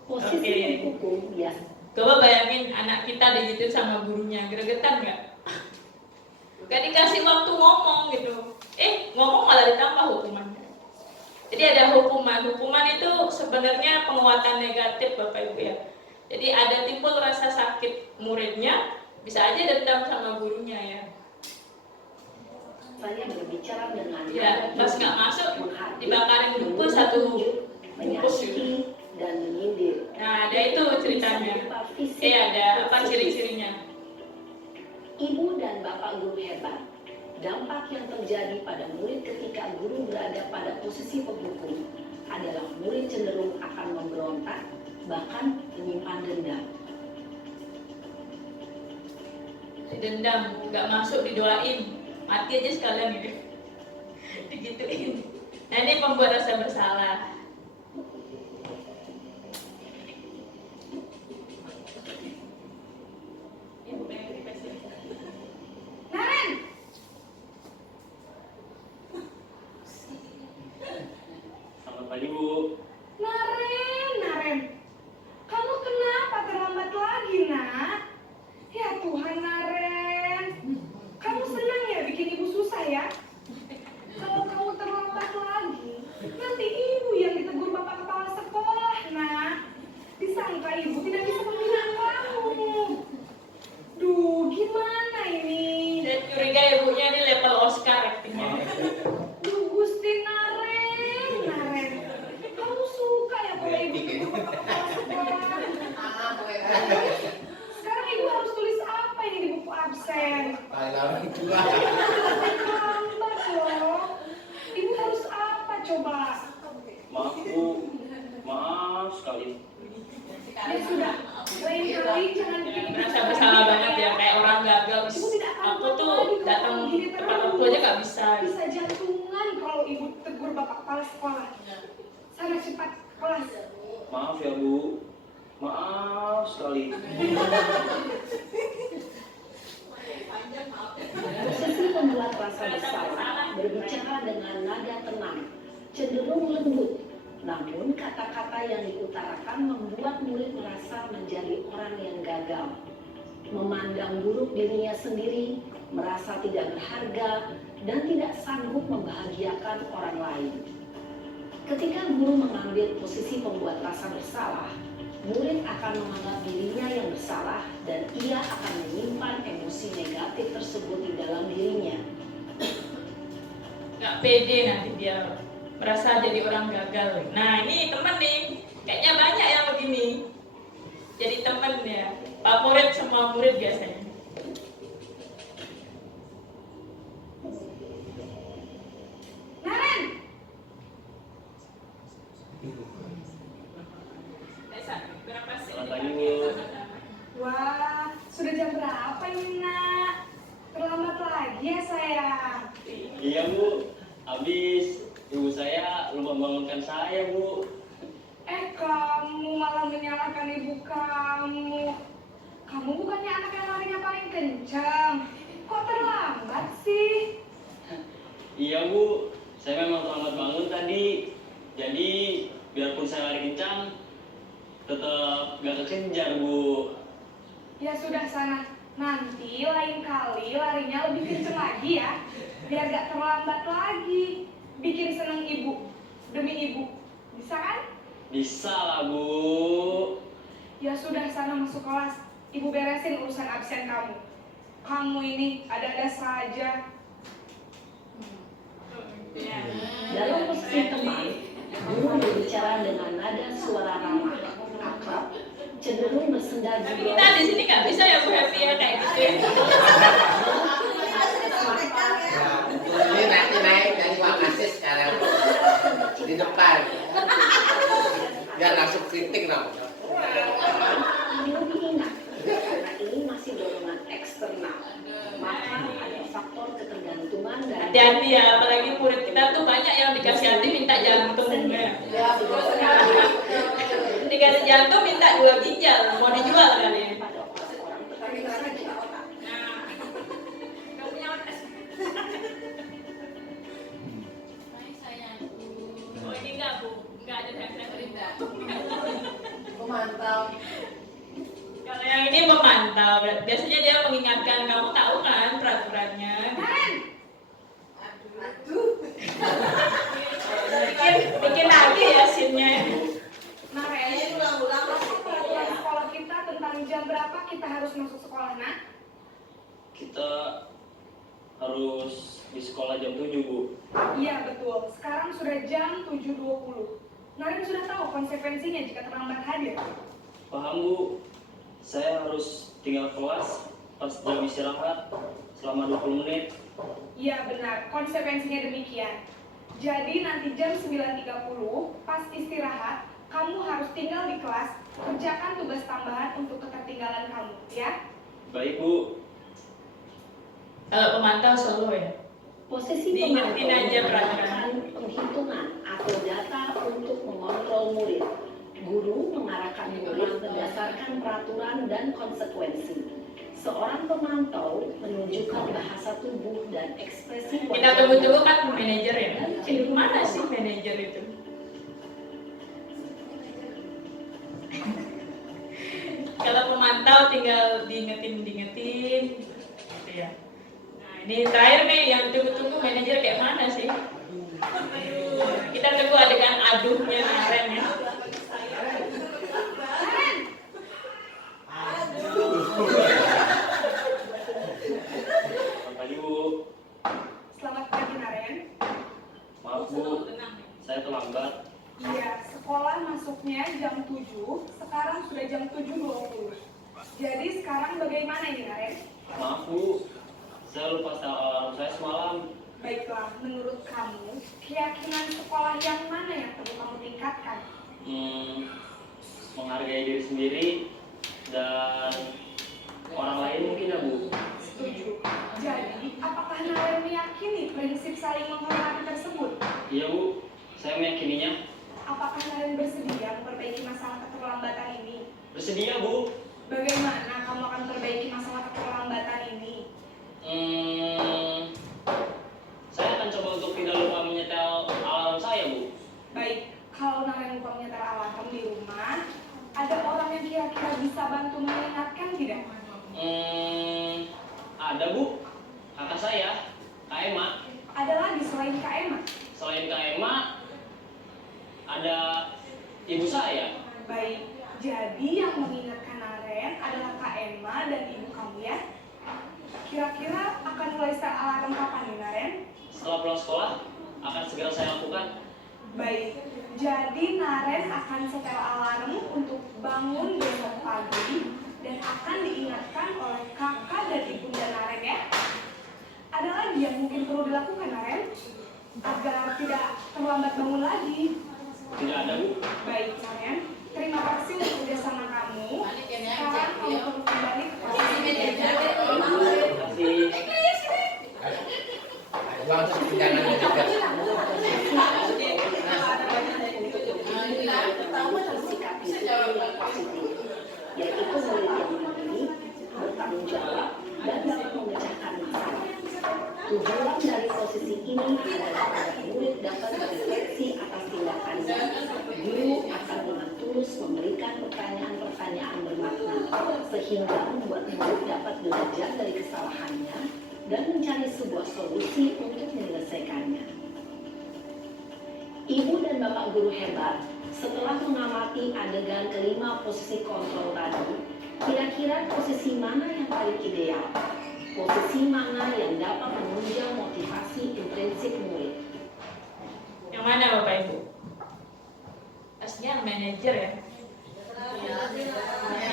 Posisi menghukum biasa. Coba bayangin anak kita digituin sama gurunya, gregetan nggak? Gak dikasih waktu ngomong gitu. Ngomong malah ditambah hukumannya. Jadi ada hukuman. Hukuman itu sebenarnya penguatan negatif Bapak Ibu ya. Jadi ada timbul rasa sakit muridnya, bisa aja dendam sama gurunya ya. Saya berbicara dengan Ya, pas nggak masuk dibakarin buku satu bungkus gitu. Dan menyindir. Nah, ada itu ceritanya. Ada apa ciri-cirinya? Ibu dan bapak guru hebat. Dampak yang terjadi pada murid ketika guru berada pada posisi penghukum adalah murid cenderung akan memberontak, bahkan menyimpan dendam. Dendam, nggak masuk didoain, mati aja sekalian gitu, digituin. Nah ini pembuat rasa bersalah. Naren! Selamat pagi, Bu. Naren, kamu kenapa terlambat lagi, nak? Ya Tuhan, Naren, kamu senang ya bikin ibu susah ya? Kalau kamu terlambat lagi, nanti ibu yang ditegur bapak kepala sekolah, nak. Disangka ibu tidak bisa membina kamu. Duh, gimana ini? Saya curiga ibunya ini level Oscar aktingnya. Duh, Gusti Naren, kamu suka ya kalau ibu tegur bapak kepala sekolah? Sekarang ibu harus tulis apa ini di buku absen? Lambat loh. Ibu harus apa coba? Maaf, Bu. Maaf sekali. Ya sudah, lain kali jangan bikin ibu Merasa bersalah banget ya, kayak orang gagal. Aku tuh datang tepat waktu aja nggak bisa. Bisa jantungan kalau ibu tegur bapak kepala sekolah. Sana cepat kelas. Maaf ya, Bu. Maaf sekali. Posisi pembuat rasa bersalah berbicara dengan nada tenang, cenderung lembut. Namun kata-kata yang diutarakan membuat murid merasa menjadi orang yang gagal, memandang buruk dirinya sendiri, merasa tidak berharga, dan tidak sanggup membahagiakan orang lain. Ketika guru mengambil posisi pembuat rasa bersalah, murid akan menganggap dirinya yang bersalah dan ia akan menyimpan emosi negatif tersebut di dalam dirinya. Nggak pede nanti dia, merasa jadi orang gagal. Nah ini temen nih, kayaknya banyak yang begini. Jadi temen ya, favorit semua murid biasanya. Naren! Berapa sih? Selamat pagi, Bu. Wah, sudah jam berapa ini, nak? Terlambat lagi ya, sayang? Iya, Bu. Habis ibu saya lupa bangunkan saya, Bu. Kamu malah menyalahkan ibu kamu. Kamu bukannya anak yang larinya paling kencang. Kok terlambat sih? Iya, Bu. Saya memang terlambat bangun tadi. Jadi, biarpun saya lari kencang, tetap gak kekejar, Bu. Ya sudah sana. Nanti lain kali larinya lebih kencang lagi ya. Biar gak terlambat lagi. Bikin seneng ibu. Demi ibu. Bisa kan? Bisa lah, Bu. Ya sudah sana masuk kelas. Ibu beresin urusan absen kamu. Kamu ini ada-ada saja. Dalam posisi teman, guru berbicara dengan nada suara ramah, akrab, cenderung bersenda Tapi jiwa. kita di sini nggak bisa ya Bu Happy ya kayak gitu. Ini nanti naik dari Wakasih sekarang di depan. Biar langsung kritik dong. Lebih ingat, karena ini masih dorongan eksternal, maka ada faktor ketergantungan dan Hati-hati ya, apalagi murid kita tuh banyak yang dikasih hati minta jantung ya. Dikasih jantung minta 2 ginjal, mau dijual kali ya. Oh ini enggak Bu, enggak ada yang cerita. Memantau. Kalau yang ini memantau, biasanya dia mengingatkan, kamu tahu kan peraturannya. Bikin lagi ya scene-nya. Nah, kayaknya ulang-ulang peraturan sekolah kita tentang jam berapa kita harus masuk sekolah, nak? Kita harus di sekolah jam 7, Bu. Iya, betul. Sekarang sudah jam 7.20. Naren sudah tahu konsekuensinya jika terlambat hadir. Paham, Bu. Saya harus tinggal kelas pas jam istirahat selama 20 menit. Iya, benar. Konsekuensinya demikian. Jadi nanti jam 9.30 pas istirahat, kamu harus tinggal di kelas, kerjakan tugas tambahan untuk ketertinggalan kamu, ya? Baik, Bu. Kalau pemantau solo ya. Posisi Diingetin pemantau aja peraturan. melakukan penghitungan atau data untuk mengontrol murid. Guru mengarahkan murid berdasarkan peraturan dan konsekuensi. Seorang pemantau menunjukkan bahasa tubuh dan ekspresi Kita wajah. tunggu-tunggu kan manajer ya. Mana sih manajer itu? Kalau pemantau tinggal diingetin gitu ya. Nah ini terakhir nih yang tunggu-tunggu manajer kayak mana sih? Kita tunggu adegan aduhnya Naren ya. Selamat pagi, Bu. Selamat pagi, Naren. Maaf, Bu. Saya terlambat. Iya, sekolah masuknya jam 7, sekarang sudah jam 7.20. Jadi sekarang bagaimana ini, Naren? Maaf, Bu. Saya lupa setel alarm saya semalam. Baiklah, menurut kamu, keyakinan sekolah yang mana yang perlu kamu tingkatkan? Menghargai diri sendiri dan orang lain mungkin ya, Bu. Setuju. Jadi, apakah Naren meyakini prinsip saling menghormati tersebut? Iya, Bu. Saya meyakininya. Apakah Naren bersedia memperbaiki masalah keterlambatan ini? Bersedia, Bu. Bagaimana kamu akan memperbaiki masalah keterlambatan ini? Saya akan coba untuk tidak lupa menyetel alarm saya, Bu. Baik, kalau Naren lupa menyetel alarm di rumah, ada orang yang kira-kira bisa bantu mengingatkan tidak? Ada, Bu. Kakak saya, Kak Emma. Ada lagi selain Kak Emma? Selain Kak Emma, ada ibu saya. Baik, jadi yang mengingatkan Naren adalah Kak Emma dan ibu kamu ya? Kira-kira akan mulai start alarm kapan nih, Naren? Setelah pulang sekolah, akan segera saya lakukan. Baik, jadi Naren akan setel alarm untuk bangun besok pagi dan akan diingatkan oleh kakak dan ibunda Naren ya. Ada lagi yang mungkin perlu dilakukan, Naren? Agar tidak terlambat bangun lagi. Tidak ada, Bu. Baik, Naren. Terima kasih untuk kerjasama kamu. Sekarang kamu perlu kembali ke posisi manajer. Langsung pindahan juga. Yaitu murid yang mandiri, bertanggung jawab, dan dapat memecahkan masalah. Tujuan dari posisi ini adalah agar murid dapat berefleksi atas tindakannya. Guru akan dengan tulus memberikan pertanyaan-pertanyaan bermakna, sehingga membuat murid dapat belajar dari kesalahannya dan mencari sebuah solusi untuk menyelesaikannya. Ibu dan Bapak guru hebat, setelah mengamati adegan kelima posisi kontrol tadi, kira-kira posisi mana yang paling ideal? Posisi mana yang dapat menunjang motivasi intrinsik murid? Yang mana Bapak Ibu? Pastinya manajer ya.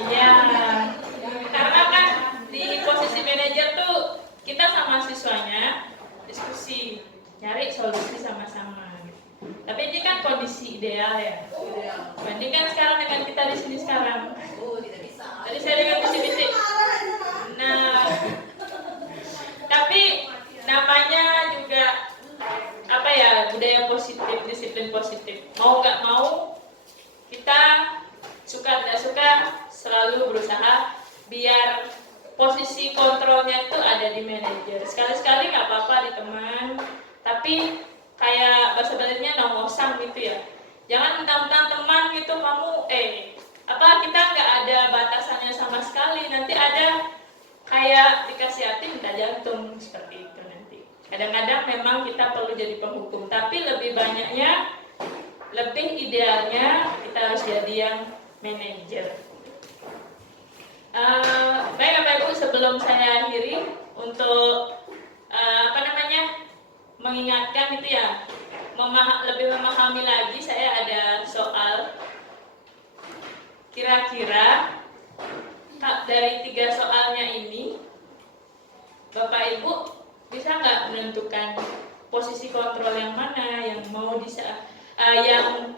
Iya. Karena kan di posisi manajer tuh kita sama siswanya diskusi, cari solusi sama-sama. Tapi ini kan kondisi ideal ya. Bandingkan sekarang dengan kita di sini sekarang. Tadi saya dengar bisik-bisik. Nah, tapi namanya juga apa ya, budaya positif, disiplin positif. Mau nggak mau, kita suka tidak suka selalu berusaha biar posisi kontrolnya itu ada di manajer. Sekali-sekali nggak apa-apa di teman, tapi kayak bahasa Balinya nongosang gitu ya. Jangan mentang-mentang teman gitu kamu kita nggak ada batasannya sama sekali. Nanti ada kayak dikasih hati minta jantung seperti itu nanti. Kadang-kadang memang kita perlu jadi penghukum, tapi lebih idealnya kita harus jadi yang manajer. Baik Bapak Ibu, sebelum saya akhiri untuk mengingatkan itu ya, lebih memahami lagi, saya ada soal. Kira-kira dari 3 soalnya ini, Bapak Ibu bisa nggak menentukan posisi kontrol yang mana yang mau yang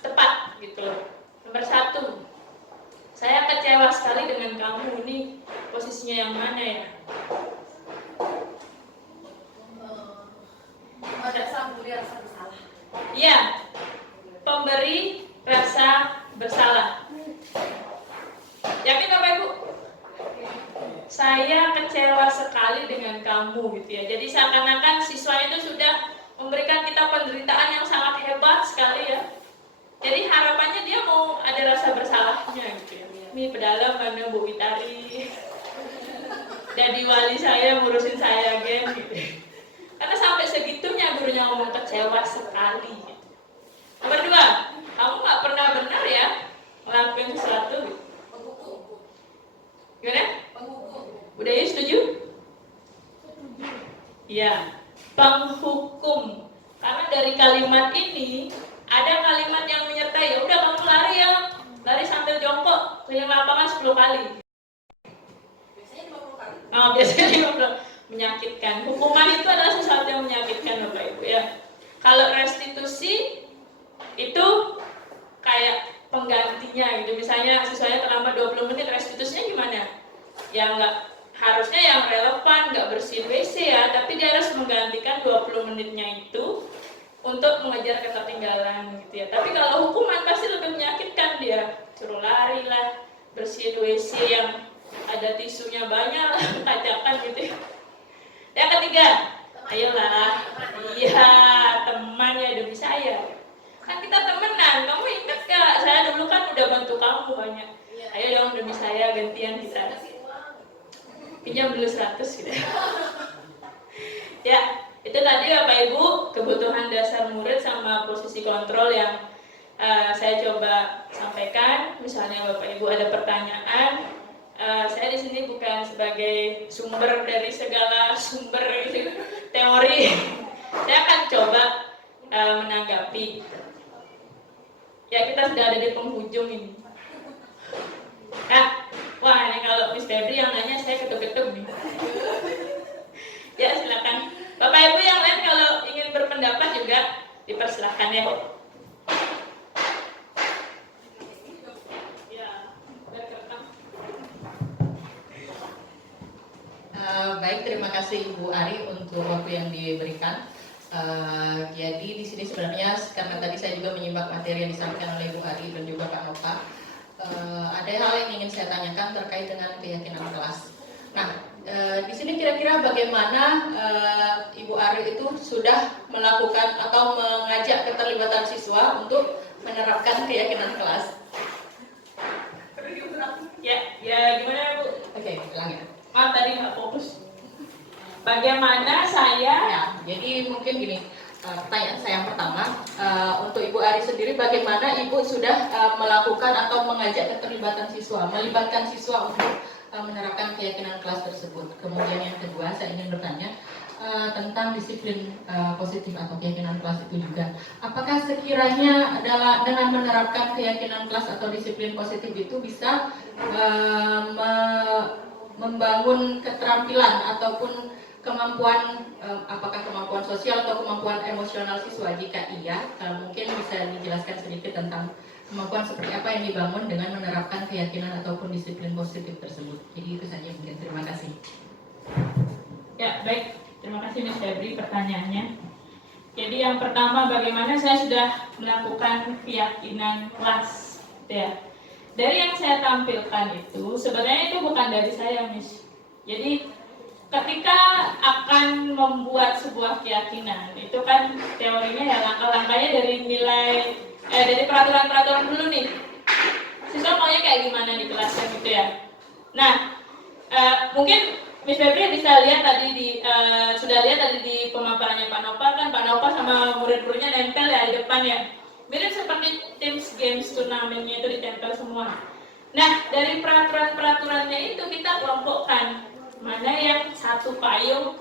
tepat gitu loh. Nomor 1, saya kecewa sekali dengan kamu, ini posisinya yang mana ya? Ada memberi rasa bersalah. Iya, pemberi rasa bersalah. Yakin Bapak Ibu? Saya kecewa sekali dengan kamu gitu ya. Jadi seakan-akan siswa itu sudah memberikan kita penderitaan yang sangat hebat sekali ya. Jadi harapannya dia mau ada rasa bersalahnya gitu ya. Ini pedalam mana Bu Witari. Jadi wali saya ngurusin saya game gitu. Karena sampai segitunya gurunya ngomong kecewa sekali gitu. Nomor 2, kamu nggak pernah benar ya ngelakuin sesuatu gitu. Gimana? Udah ya, setuju? Iya, penghukum. Karena dari kalimat ini ada kalimat yang menyertai, ya udah kamu lari ya, lari sambil jongkok keliling lapangan 10 kali. Biasanya 50 kali. Biasanya 50. Menyakitkan. Hukuman itu adalah sesuatu yang menyakitkan Bapak Ibu ya. Kalau restitusi itu kayak penggantinya gitu. Misalnya siswanya terlambat 20 menit, restitusinya gimana? Ya nggak, harusnya yang relevan, nggak bersihin WC ya, tapi dia harus menggantikan 20 menitnya itu untuk mengejar ketertinggalan gitu ya. Tapi kalau hukuman pasti lebih menyakitkan, dia suruh lari lah, bersihin WC yang ada tisunya banyak, kacakan gitu ya. Yang ketiga, ayolah, iya temannya demi saya. Kan kita temenan, kamu ingat gak? Saya dulu kan udah bantu kamu banyak. Ayo dong demi saya, gantian kita. Pinjam dulu 100 gitu. Ya, itu tadi Bapak Ibu kebutuhan dasar murid sama posisi kontrol yang saya coba sampaikan. Misalnya Bapak Ibu ada pertanyaan, saya di sini bukan sebagai sumber dari segala sumber teori. Saya akan coba menanggapi. Ya, kita sudah ada di penghujung ini. Nah, wah ini kalau Miss Febri yang nanya saya ketuk-ketuk nih. Ya, silakan. Bapak Ibu yang lain kalau ingin berpendapat juga dipersilahkan ya. Baik, terima kasih Ibu Ari untuk waktu yang diberikan. Jadi di sini sebenarnya karena tadi saya juga menyimak materi yang disampaikan oleh Ibu Ari dan juga Pak Nova, ada hal yang ingin saya tanyakan terkait dengan keyakinan kelas. Nah, di sini kira-kira bagaimana Ibu Ari itu sudah melakukan atau mengajak keterlibatan siswa untuk menerapkan keyakinan kelas? Ya gimana Bu? Oke, ulang ya. Maaf tadi nggak fokus. Bagaimana saya? Ya, jadi mungkin gini, pertanyaan saya yang pertama, untuk Ibu Ari sendiri, bagaimana Ibu sudah melakukan atau mengajak keterlibatan siswa, melibatkan siswa untuk menerapkan keyakinan kelas tersebut. Kemudian yang kedua, saya ingin bertanya tentang disiplin positif atau keyakinan kelas itu juga. Apakah sekiranya adalah dengan menerapkan keyakinan kelas atau disiplin positif itu bisa membangun keterampilan ataupun kemampuan, apakah kemampuan sosial atau kemampuan emosional siswa? Jika iya, mungkin bisa dijelaskan sedikit tentang kemampuan seperti apa yang dibangun dengan menerapkan keyakinan ataupun disiplin positif tersebut. Jadi itu saja mungkin. Terima kasih. Ya, baik. Terima kasih Mas Febri pertanyaannya. Jadi yang pertama, bagaimana saya sudah melakukan keyakinan kelas ya. Dari yang saya tampilkan itu, sebenarnya itu bukan dari saya, Miss. Jadi ketika akan membuat sebuah keyakinan, itu kan teorinya ya langkah-langkahnya dari dari peraturan-peraturan dulu nih. ya. Nah, mungkin Miss Febri bisa lihat tadi sudah lihat tadi di pemaparannya Pak Nopal kan, Pak Nopal sama murid-muridnya nempel ya di depan ya. Mirip seperti Teams Games turnamennya itu ditempel semua. Nah, dari peraturan-peraturannya itu kita kelompokkan mana yang satu payung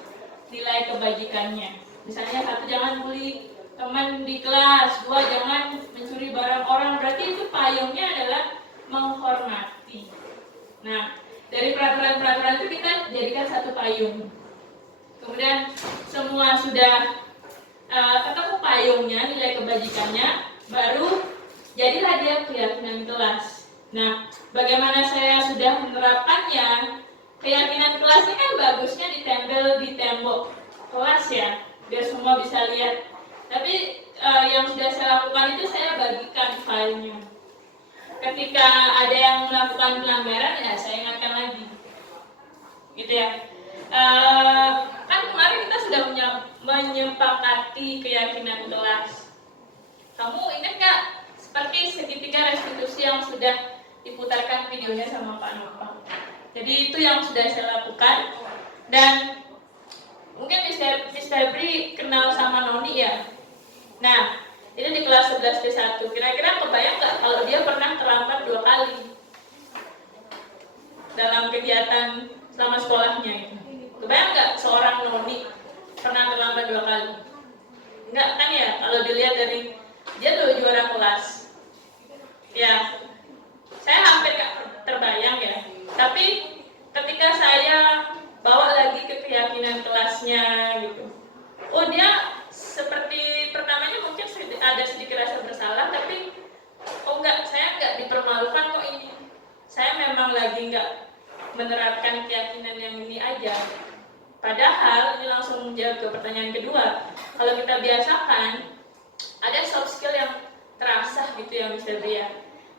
nilai kebajikannya. Misalnya 1, jangan bully teman di kelas, 2, jangan mencuri barang orang. Berarti itu payungnya adalah menghormati. Nah, dari peraturan-peraturan itu kita jadikan satu payung. Kemudian semua sudah ketemu payungnya, nilai kebajikannya, baru jadilah dia keyakinan kelas. Nah, bagaimana saya sudah menerapkannya? Keyakinan kelas ini kan bagusnya ditempel di tembok kelas ya, biar semua bisa lihat. Tapi yang sudah saya lakukan itu saya bagikan filenya. Ketika ada yang melakukan pelanggaran, ya saya ingatkan lagi, gitu ya. Kan kemarin kita sudah menyepakati keyakinan kelas. Kamu ingat nggak seperti segitiga restitusi yang sudah diputarkan videonya sama Pak Nopal? Jadi itu yang sudah saya lakukan. Dan mungkin Miss Febri kenal sama Noni ya. Nah, ini di kelas 11 D1. Kira-kira kebayang nggak kalau dia pernah terlambat 2 kali dalam kegiatan selama sekolahnya itu? Kebayang nggak seorang Noni pernah terlambat 2 kali? Enggak kan ya? Kalau dilihat dari dia tuh juara kelas. Ya, saya hampir nggak terbayang ya. Tapi ketika saya bawa lagi ke keyakinan kelasnya gitu, oh dia seperti pertamanya mungkin ada sedikit rasa bersalah, tapi oh enggak, saya enggak dipermalukan kok ini. Saya memang lagi enggak menerapkan keyakinan yang ini aja. Padahal ini langsung menjawab ke pertanyaan kedua. Kalau kita biasakan, ada soft skill yang terasah gitu ya Miss Febri ya.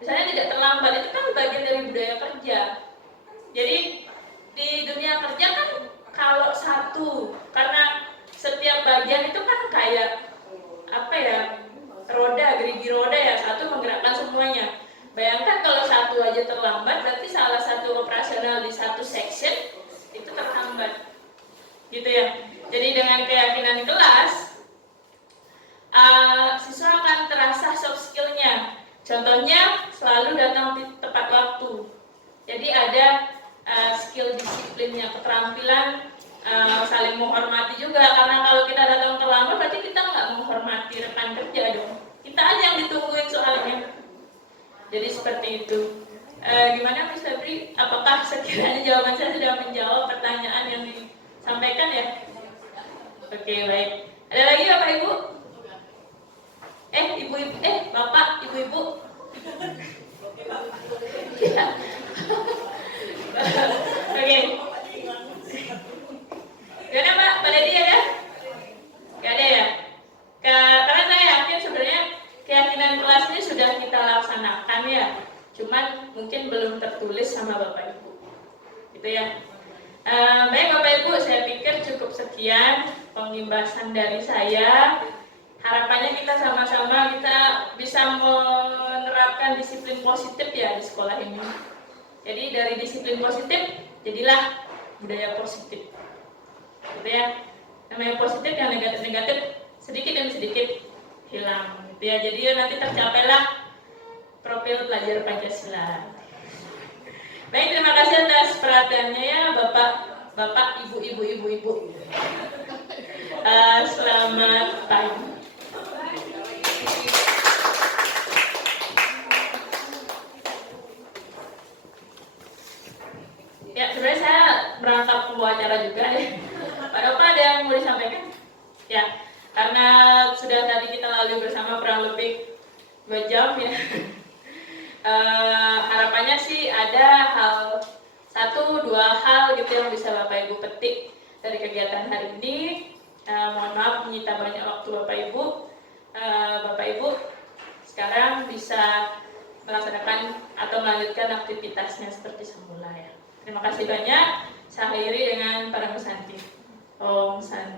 Misalnya tidak terlambat, itu kan bagian dari budaya kerja. Jadi di dunia kerja kan kalau satu, karena setiap bagian itu kan kayak apa ya, roda, gerigi roda ya, satu menggerakkan semuanya. Bayangkan kalau satu aja terlambat, berarti salah satu operasional di satu section itu terhambat, gitu ya. Jadi dengan keyakinan kelas, siswa akan terasa soft skillnya. Contohnya selalu datang tepat waktu. Jadi ada skill disiplinnya, keterampilan saling menghormati juga, karena kalau kita datang terlambat berarti kita nggak menghormati rekan kerja dong. Kita aja yang ditungguin soalnya. Jadi seperti itu. Gimana Miss Febri? Apakah sekiranya jawaban saya sudah menjawab pertanyaan yang disampaikan ya? Oke, baik. Ada lagi Bapak Ibu? Ibu-ibu, Bapak, Ibu-ibu. Ya. Oke. Gimana Pak? Pada dia ada? Gak ada ya? Karena saya yakin sebenarnya keyakinan kelas ini sudah kita laksanakan ya. Cuman mungkin belum tertulis sama Bapak Ibu. Gitu ya. Baik Bapak Ibu, saya pikir cukup sekian pengimbasan dari saya. Harapannya kita sama-sama kita bisa menerapkan disiplin positif ya di sekolah ini. Jadi dari disiplin positif, jadilah budaya positif. Gitu ya. Namanya positif, yang negatif-negatif sedikit demi sedikit hilang. Gitu ya. Jadi nanti tercapailah profil pelajar Pancasila. Baik, terima kasih atas perhatiannya ya Bapak, Ibu. Selamat pagi. Ya, sebenarnya saya berangkat pembawa acara juga ya. Pak Dopa ada yang mau disampaikan? Ya, karena sudah tadi kita lalui bersama kurang lebih 2 jam ya. Harapannya sih ada 1-2 hal gitu yang bisa Bapak Ibu petik dari kegiatan hari ini. Mohon maaf menyita banyak waktu Bapak Ibu. Bapak Ibu sekarang bisa melaksanakan atau melanjutkan aktivitasnya seperti semula ya. Terima kasih banyak. Saya akhiri dengan para pesanti. Om Santi.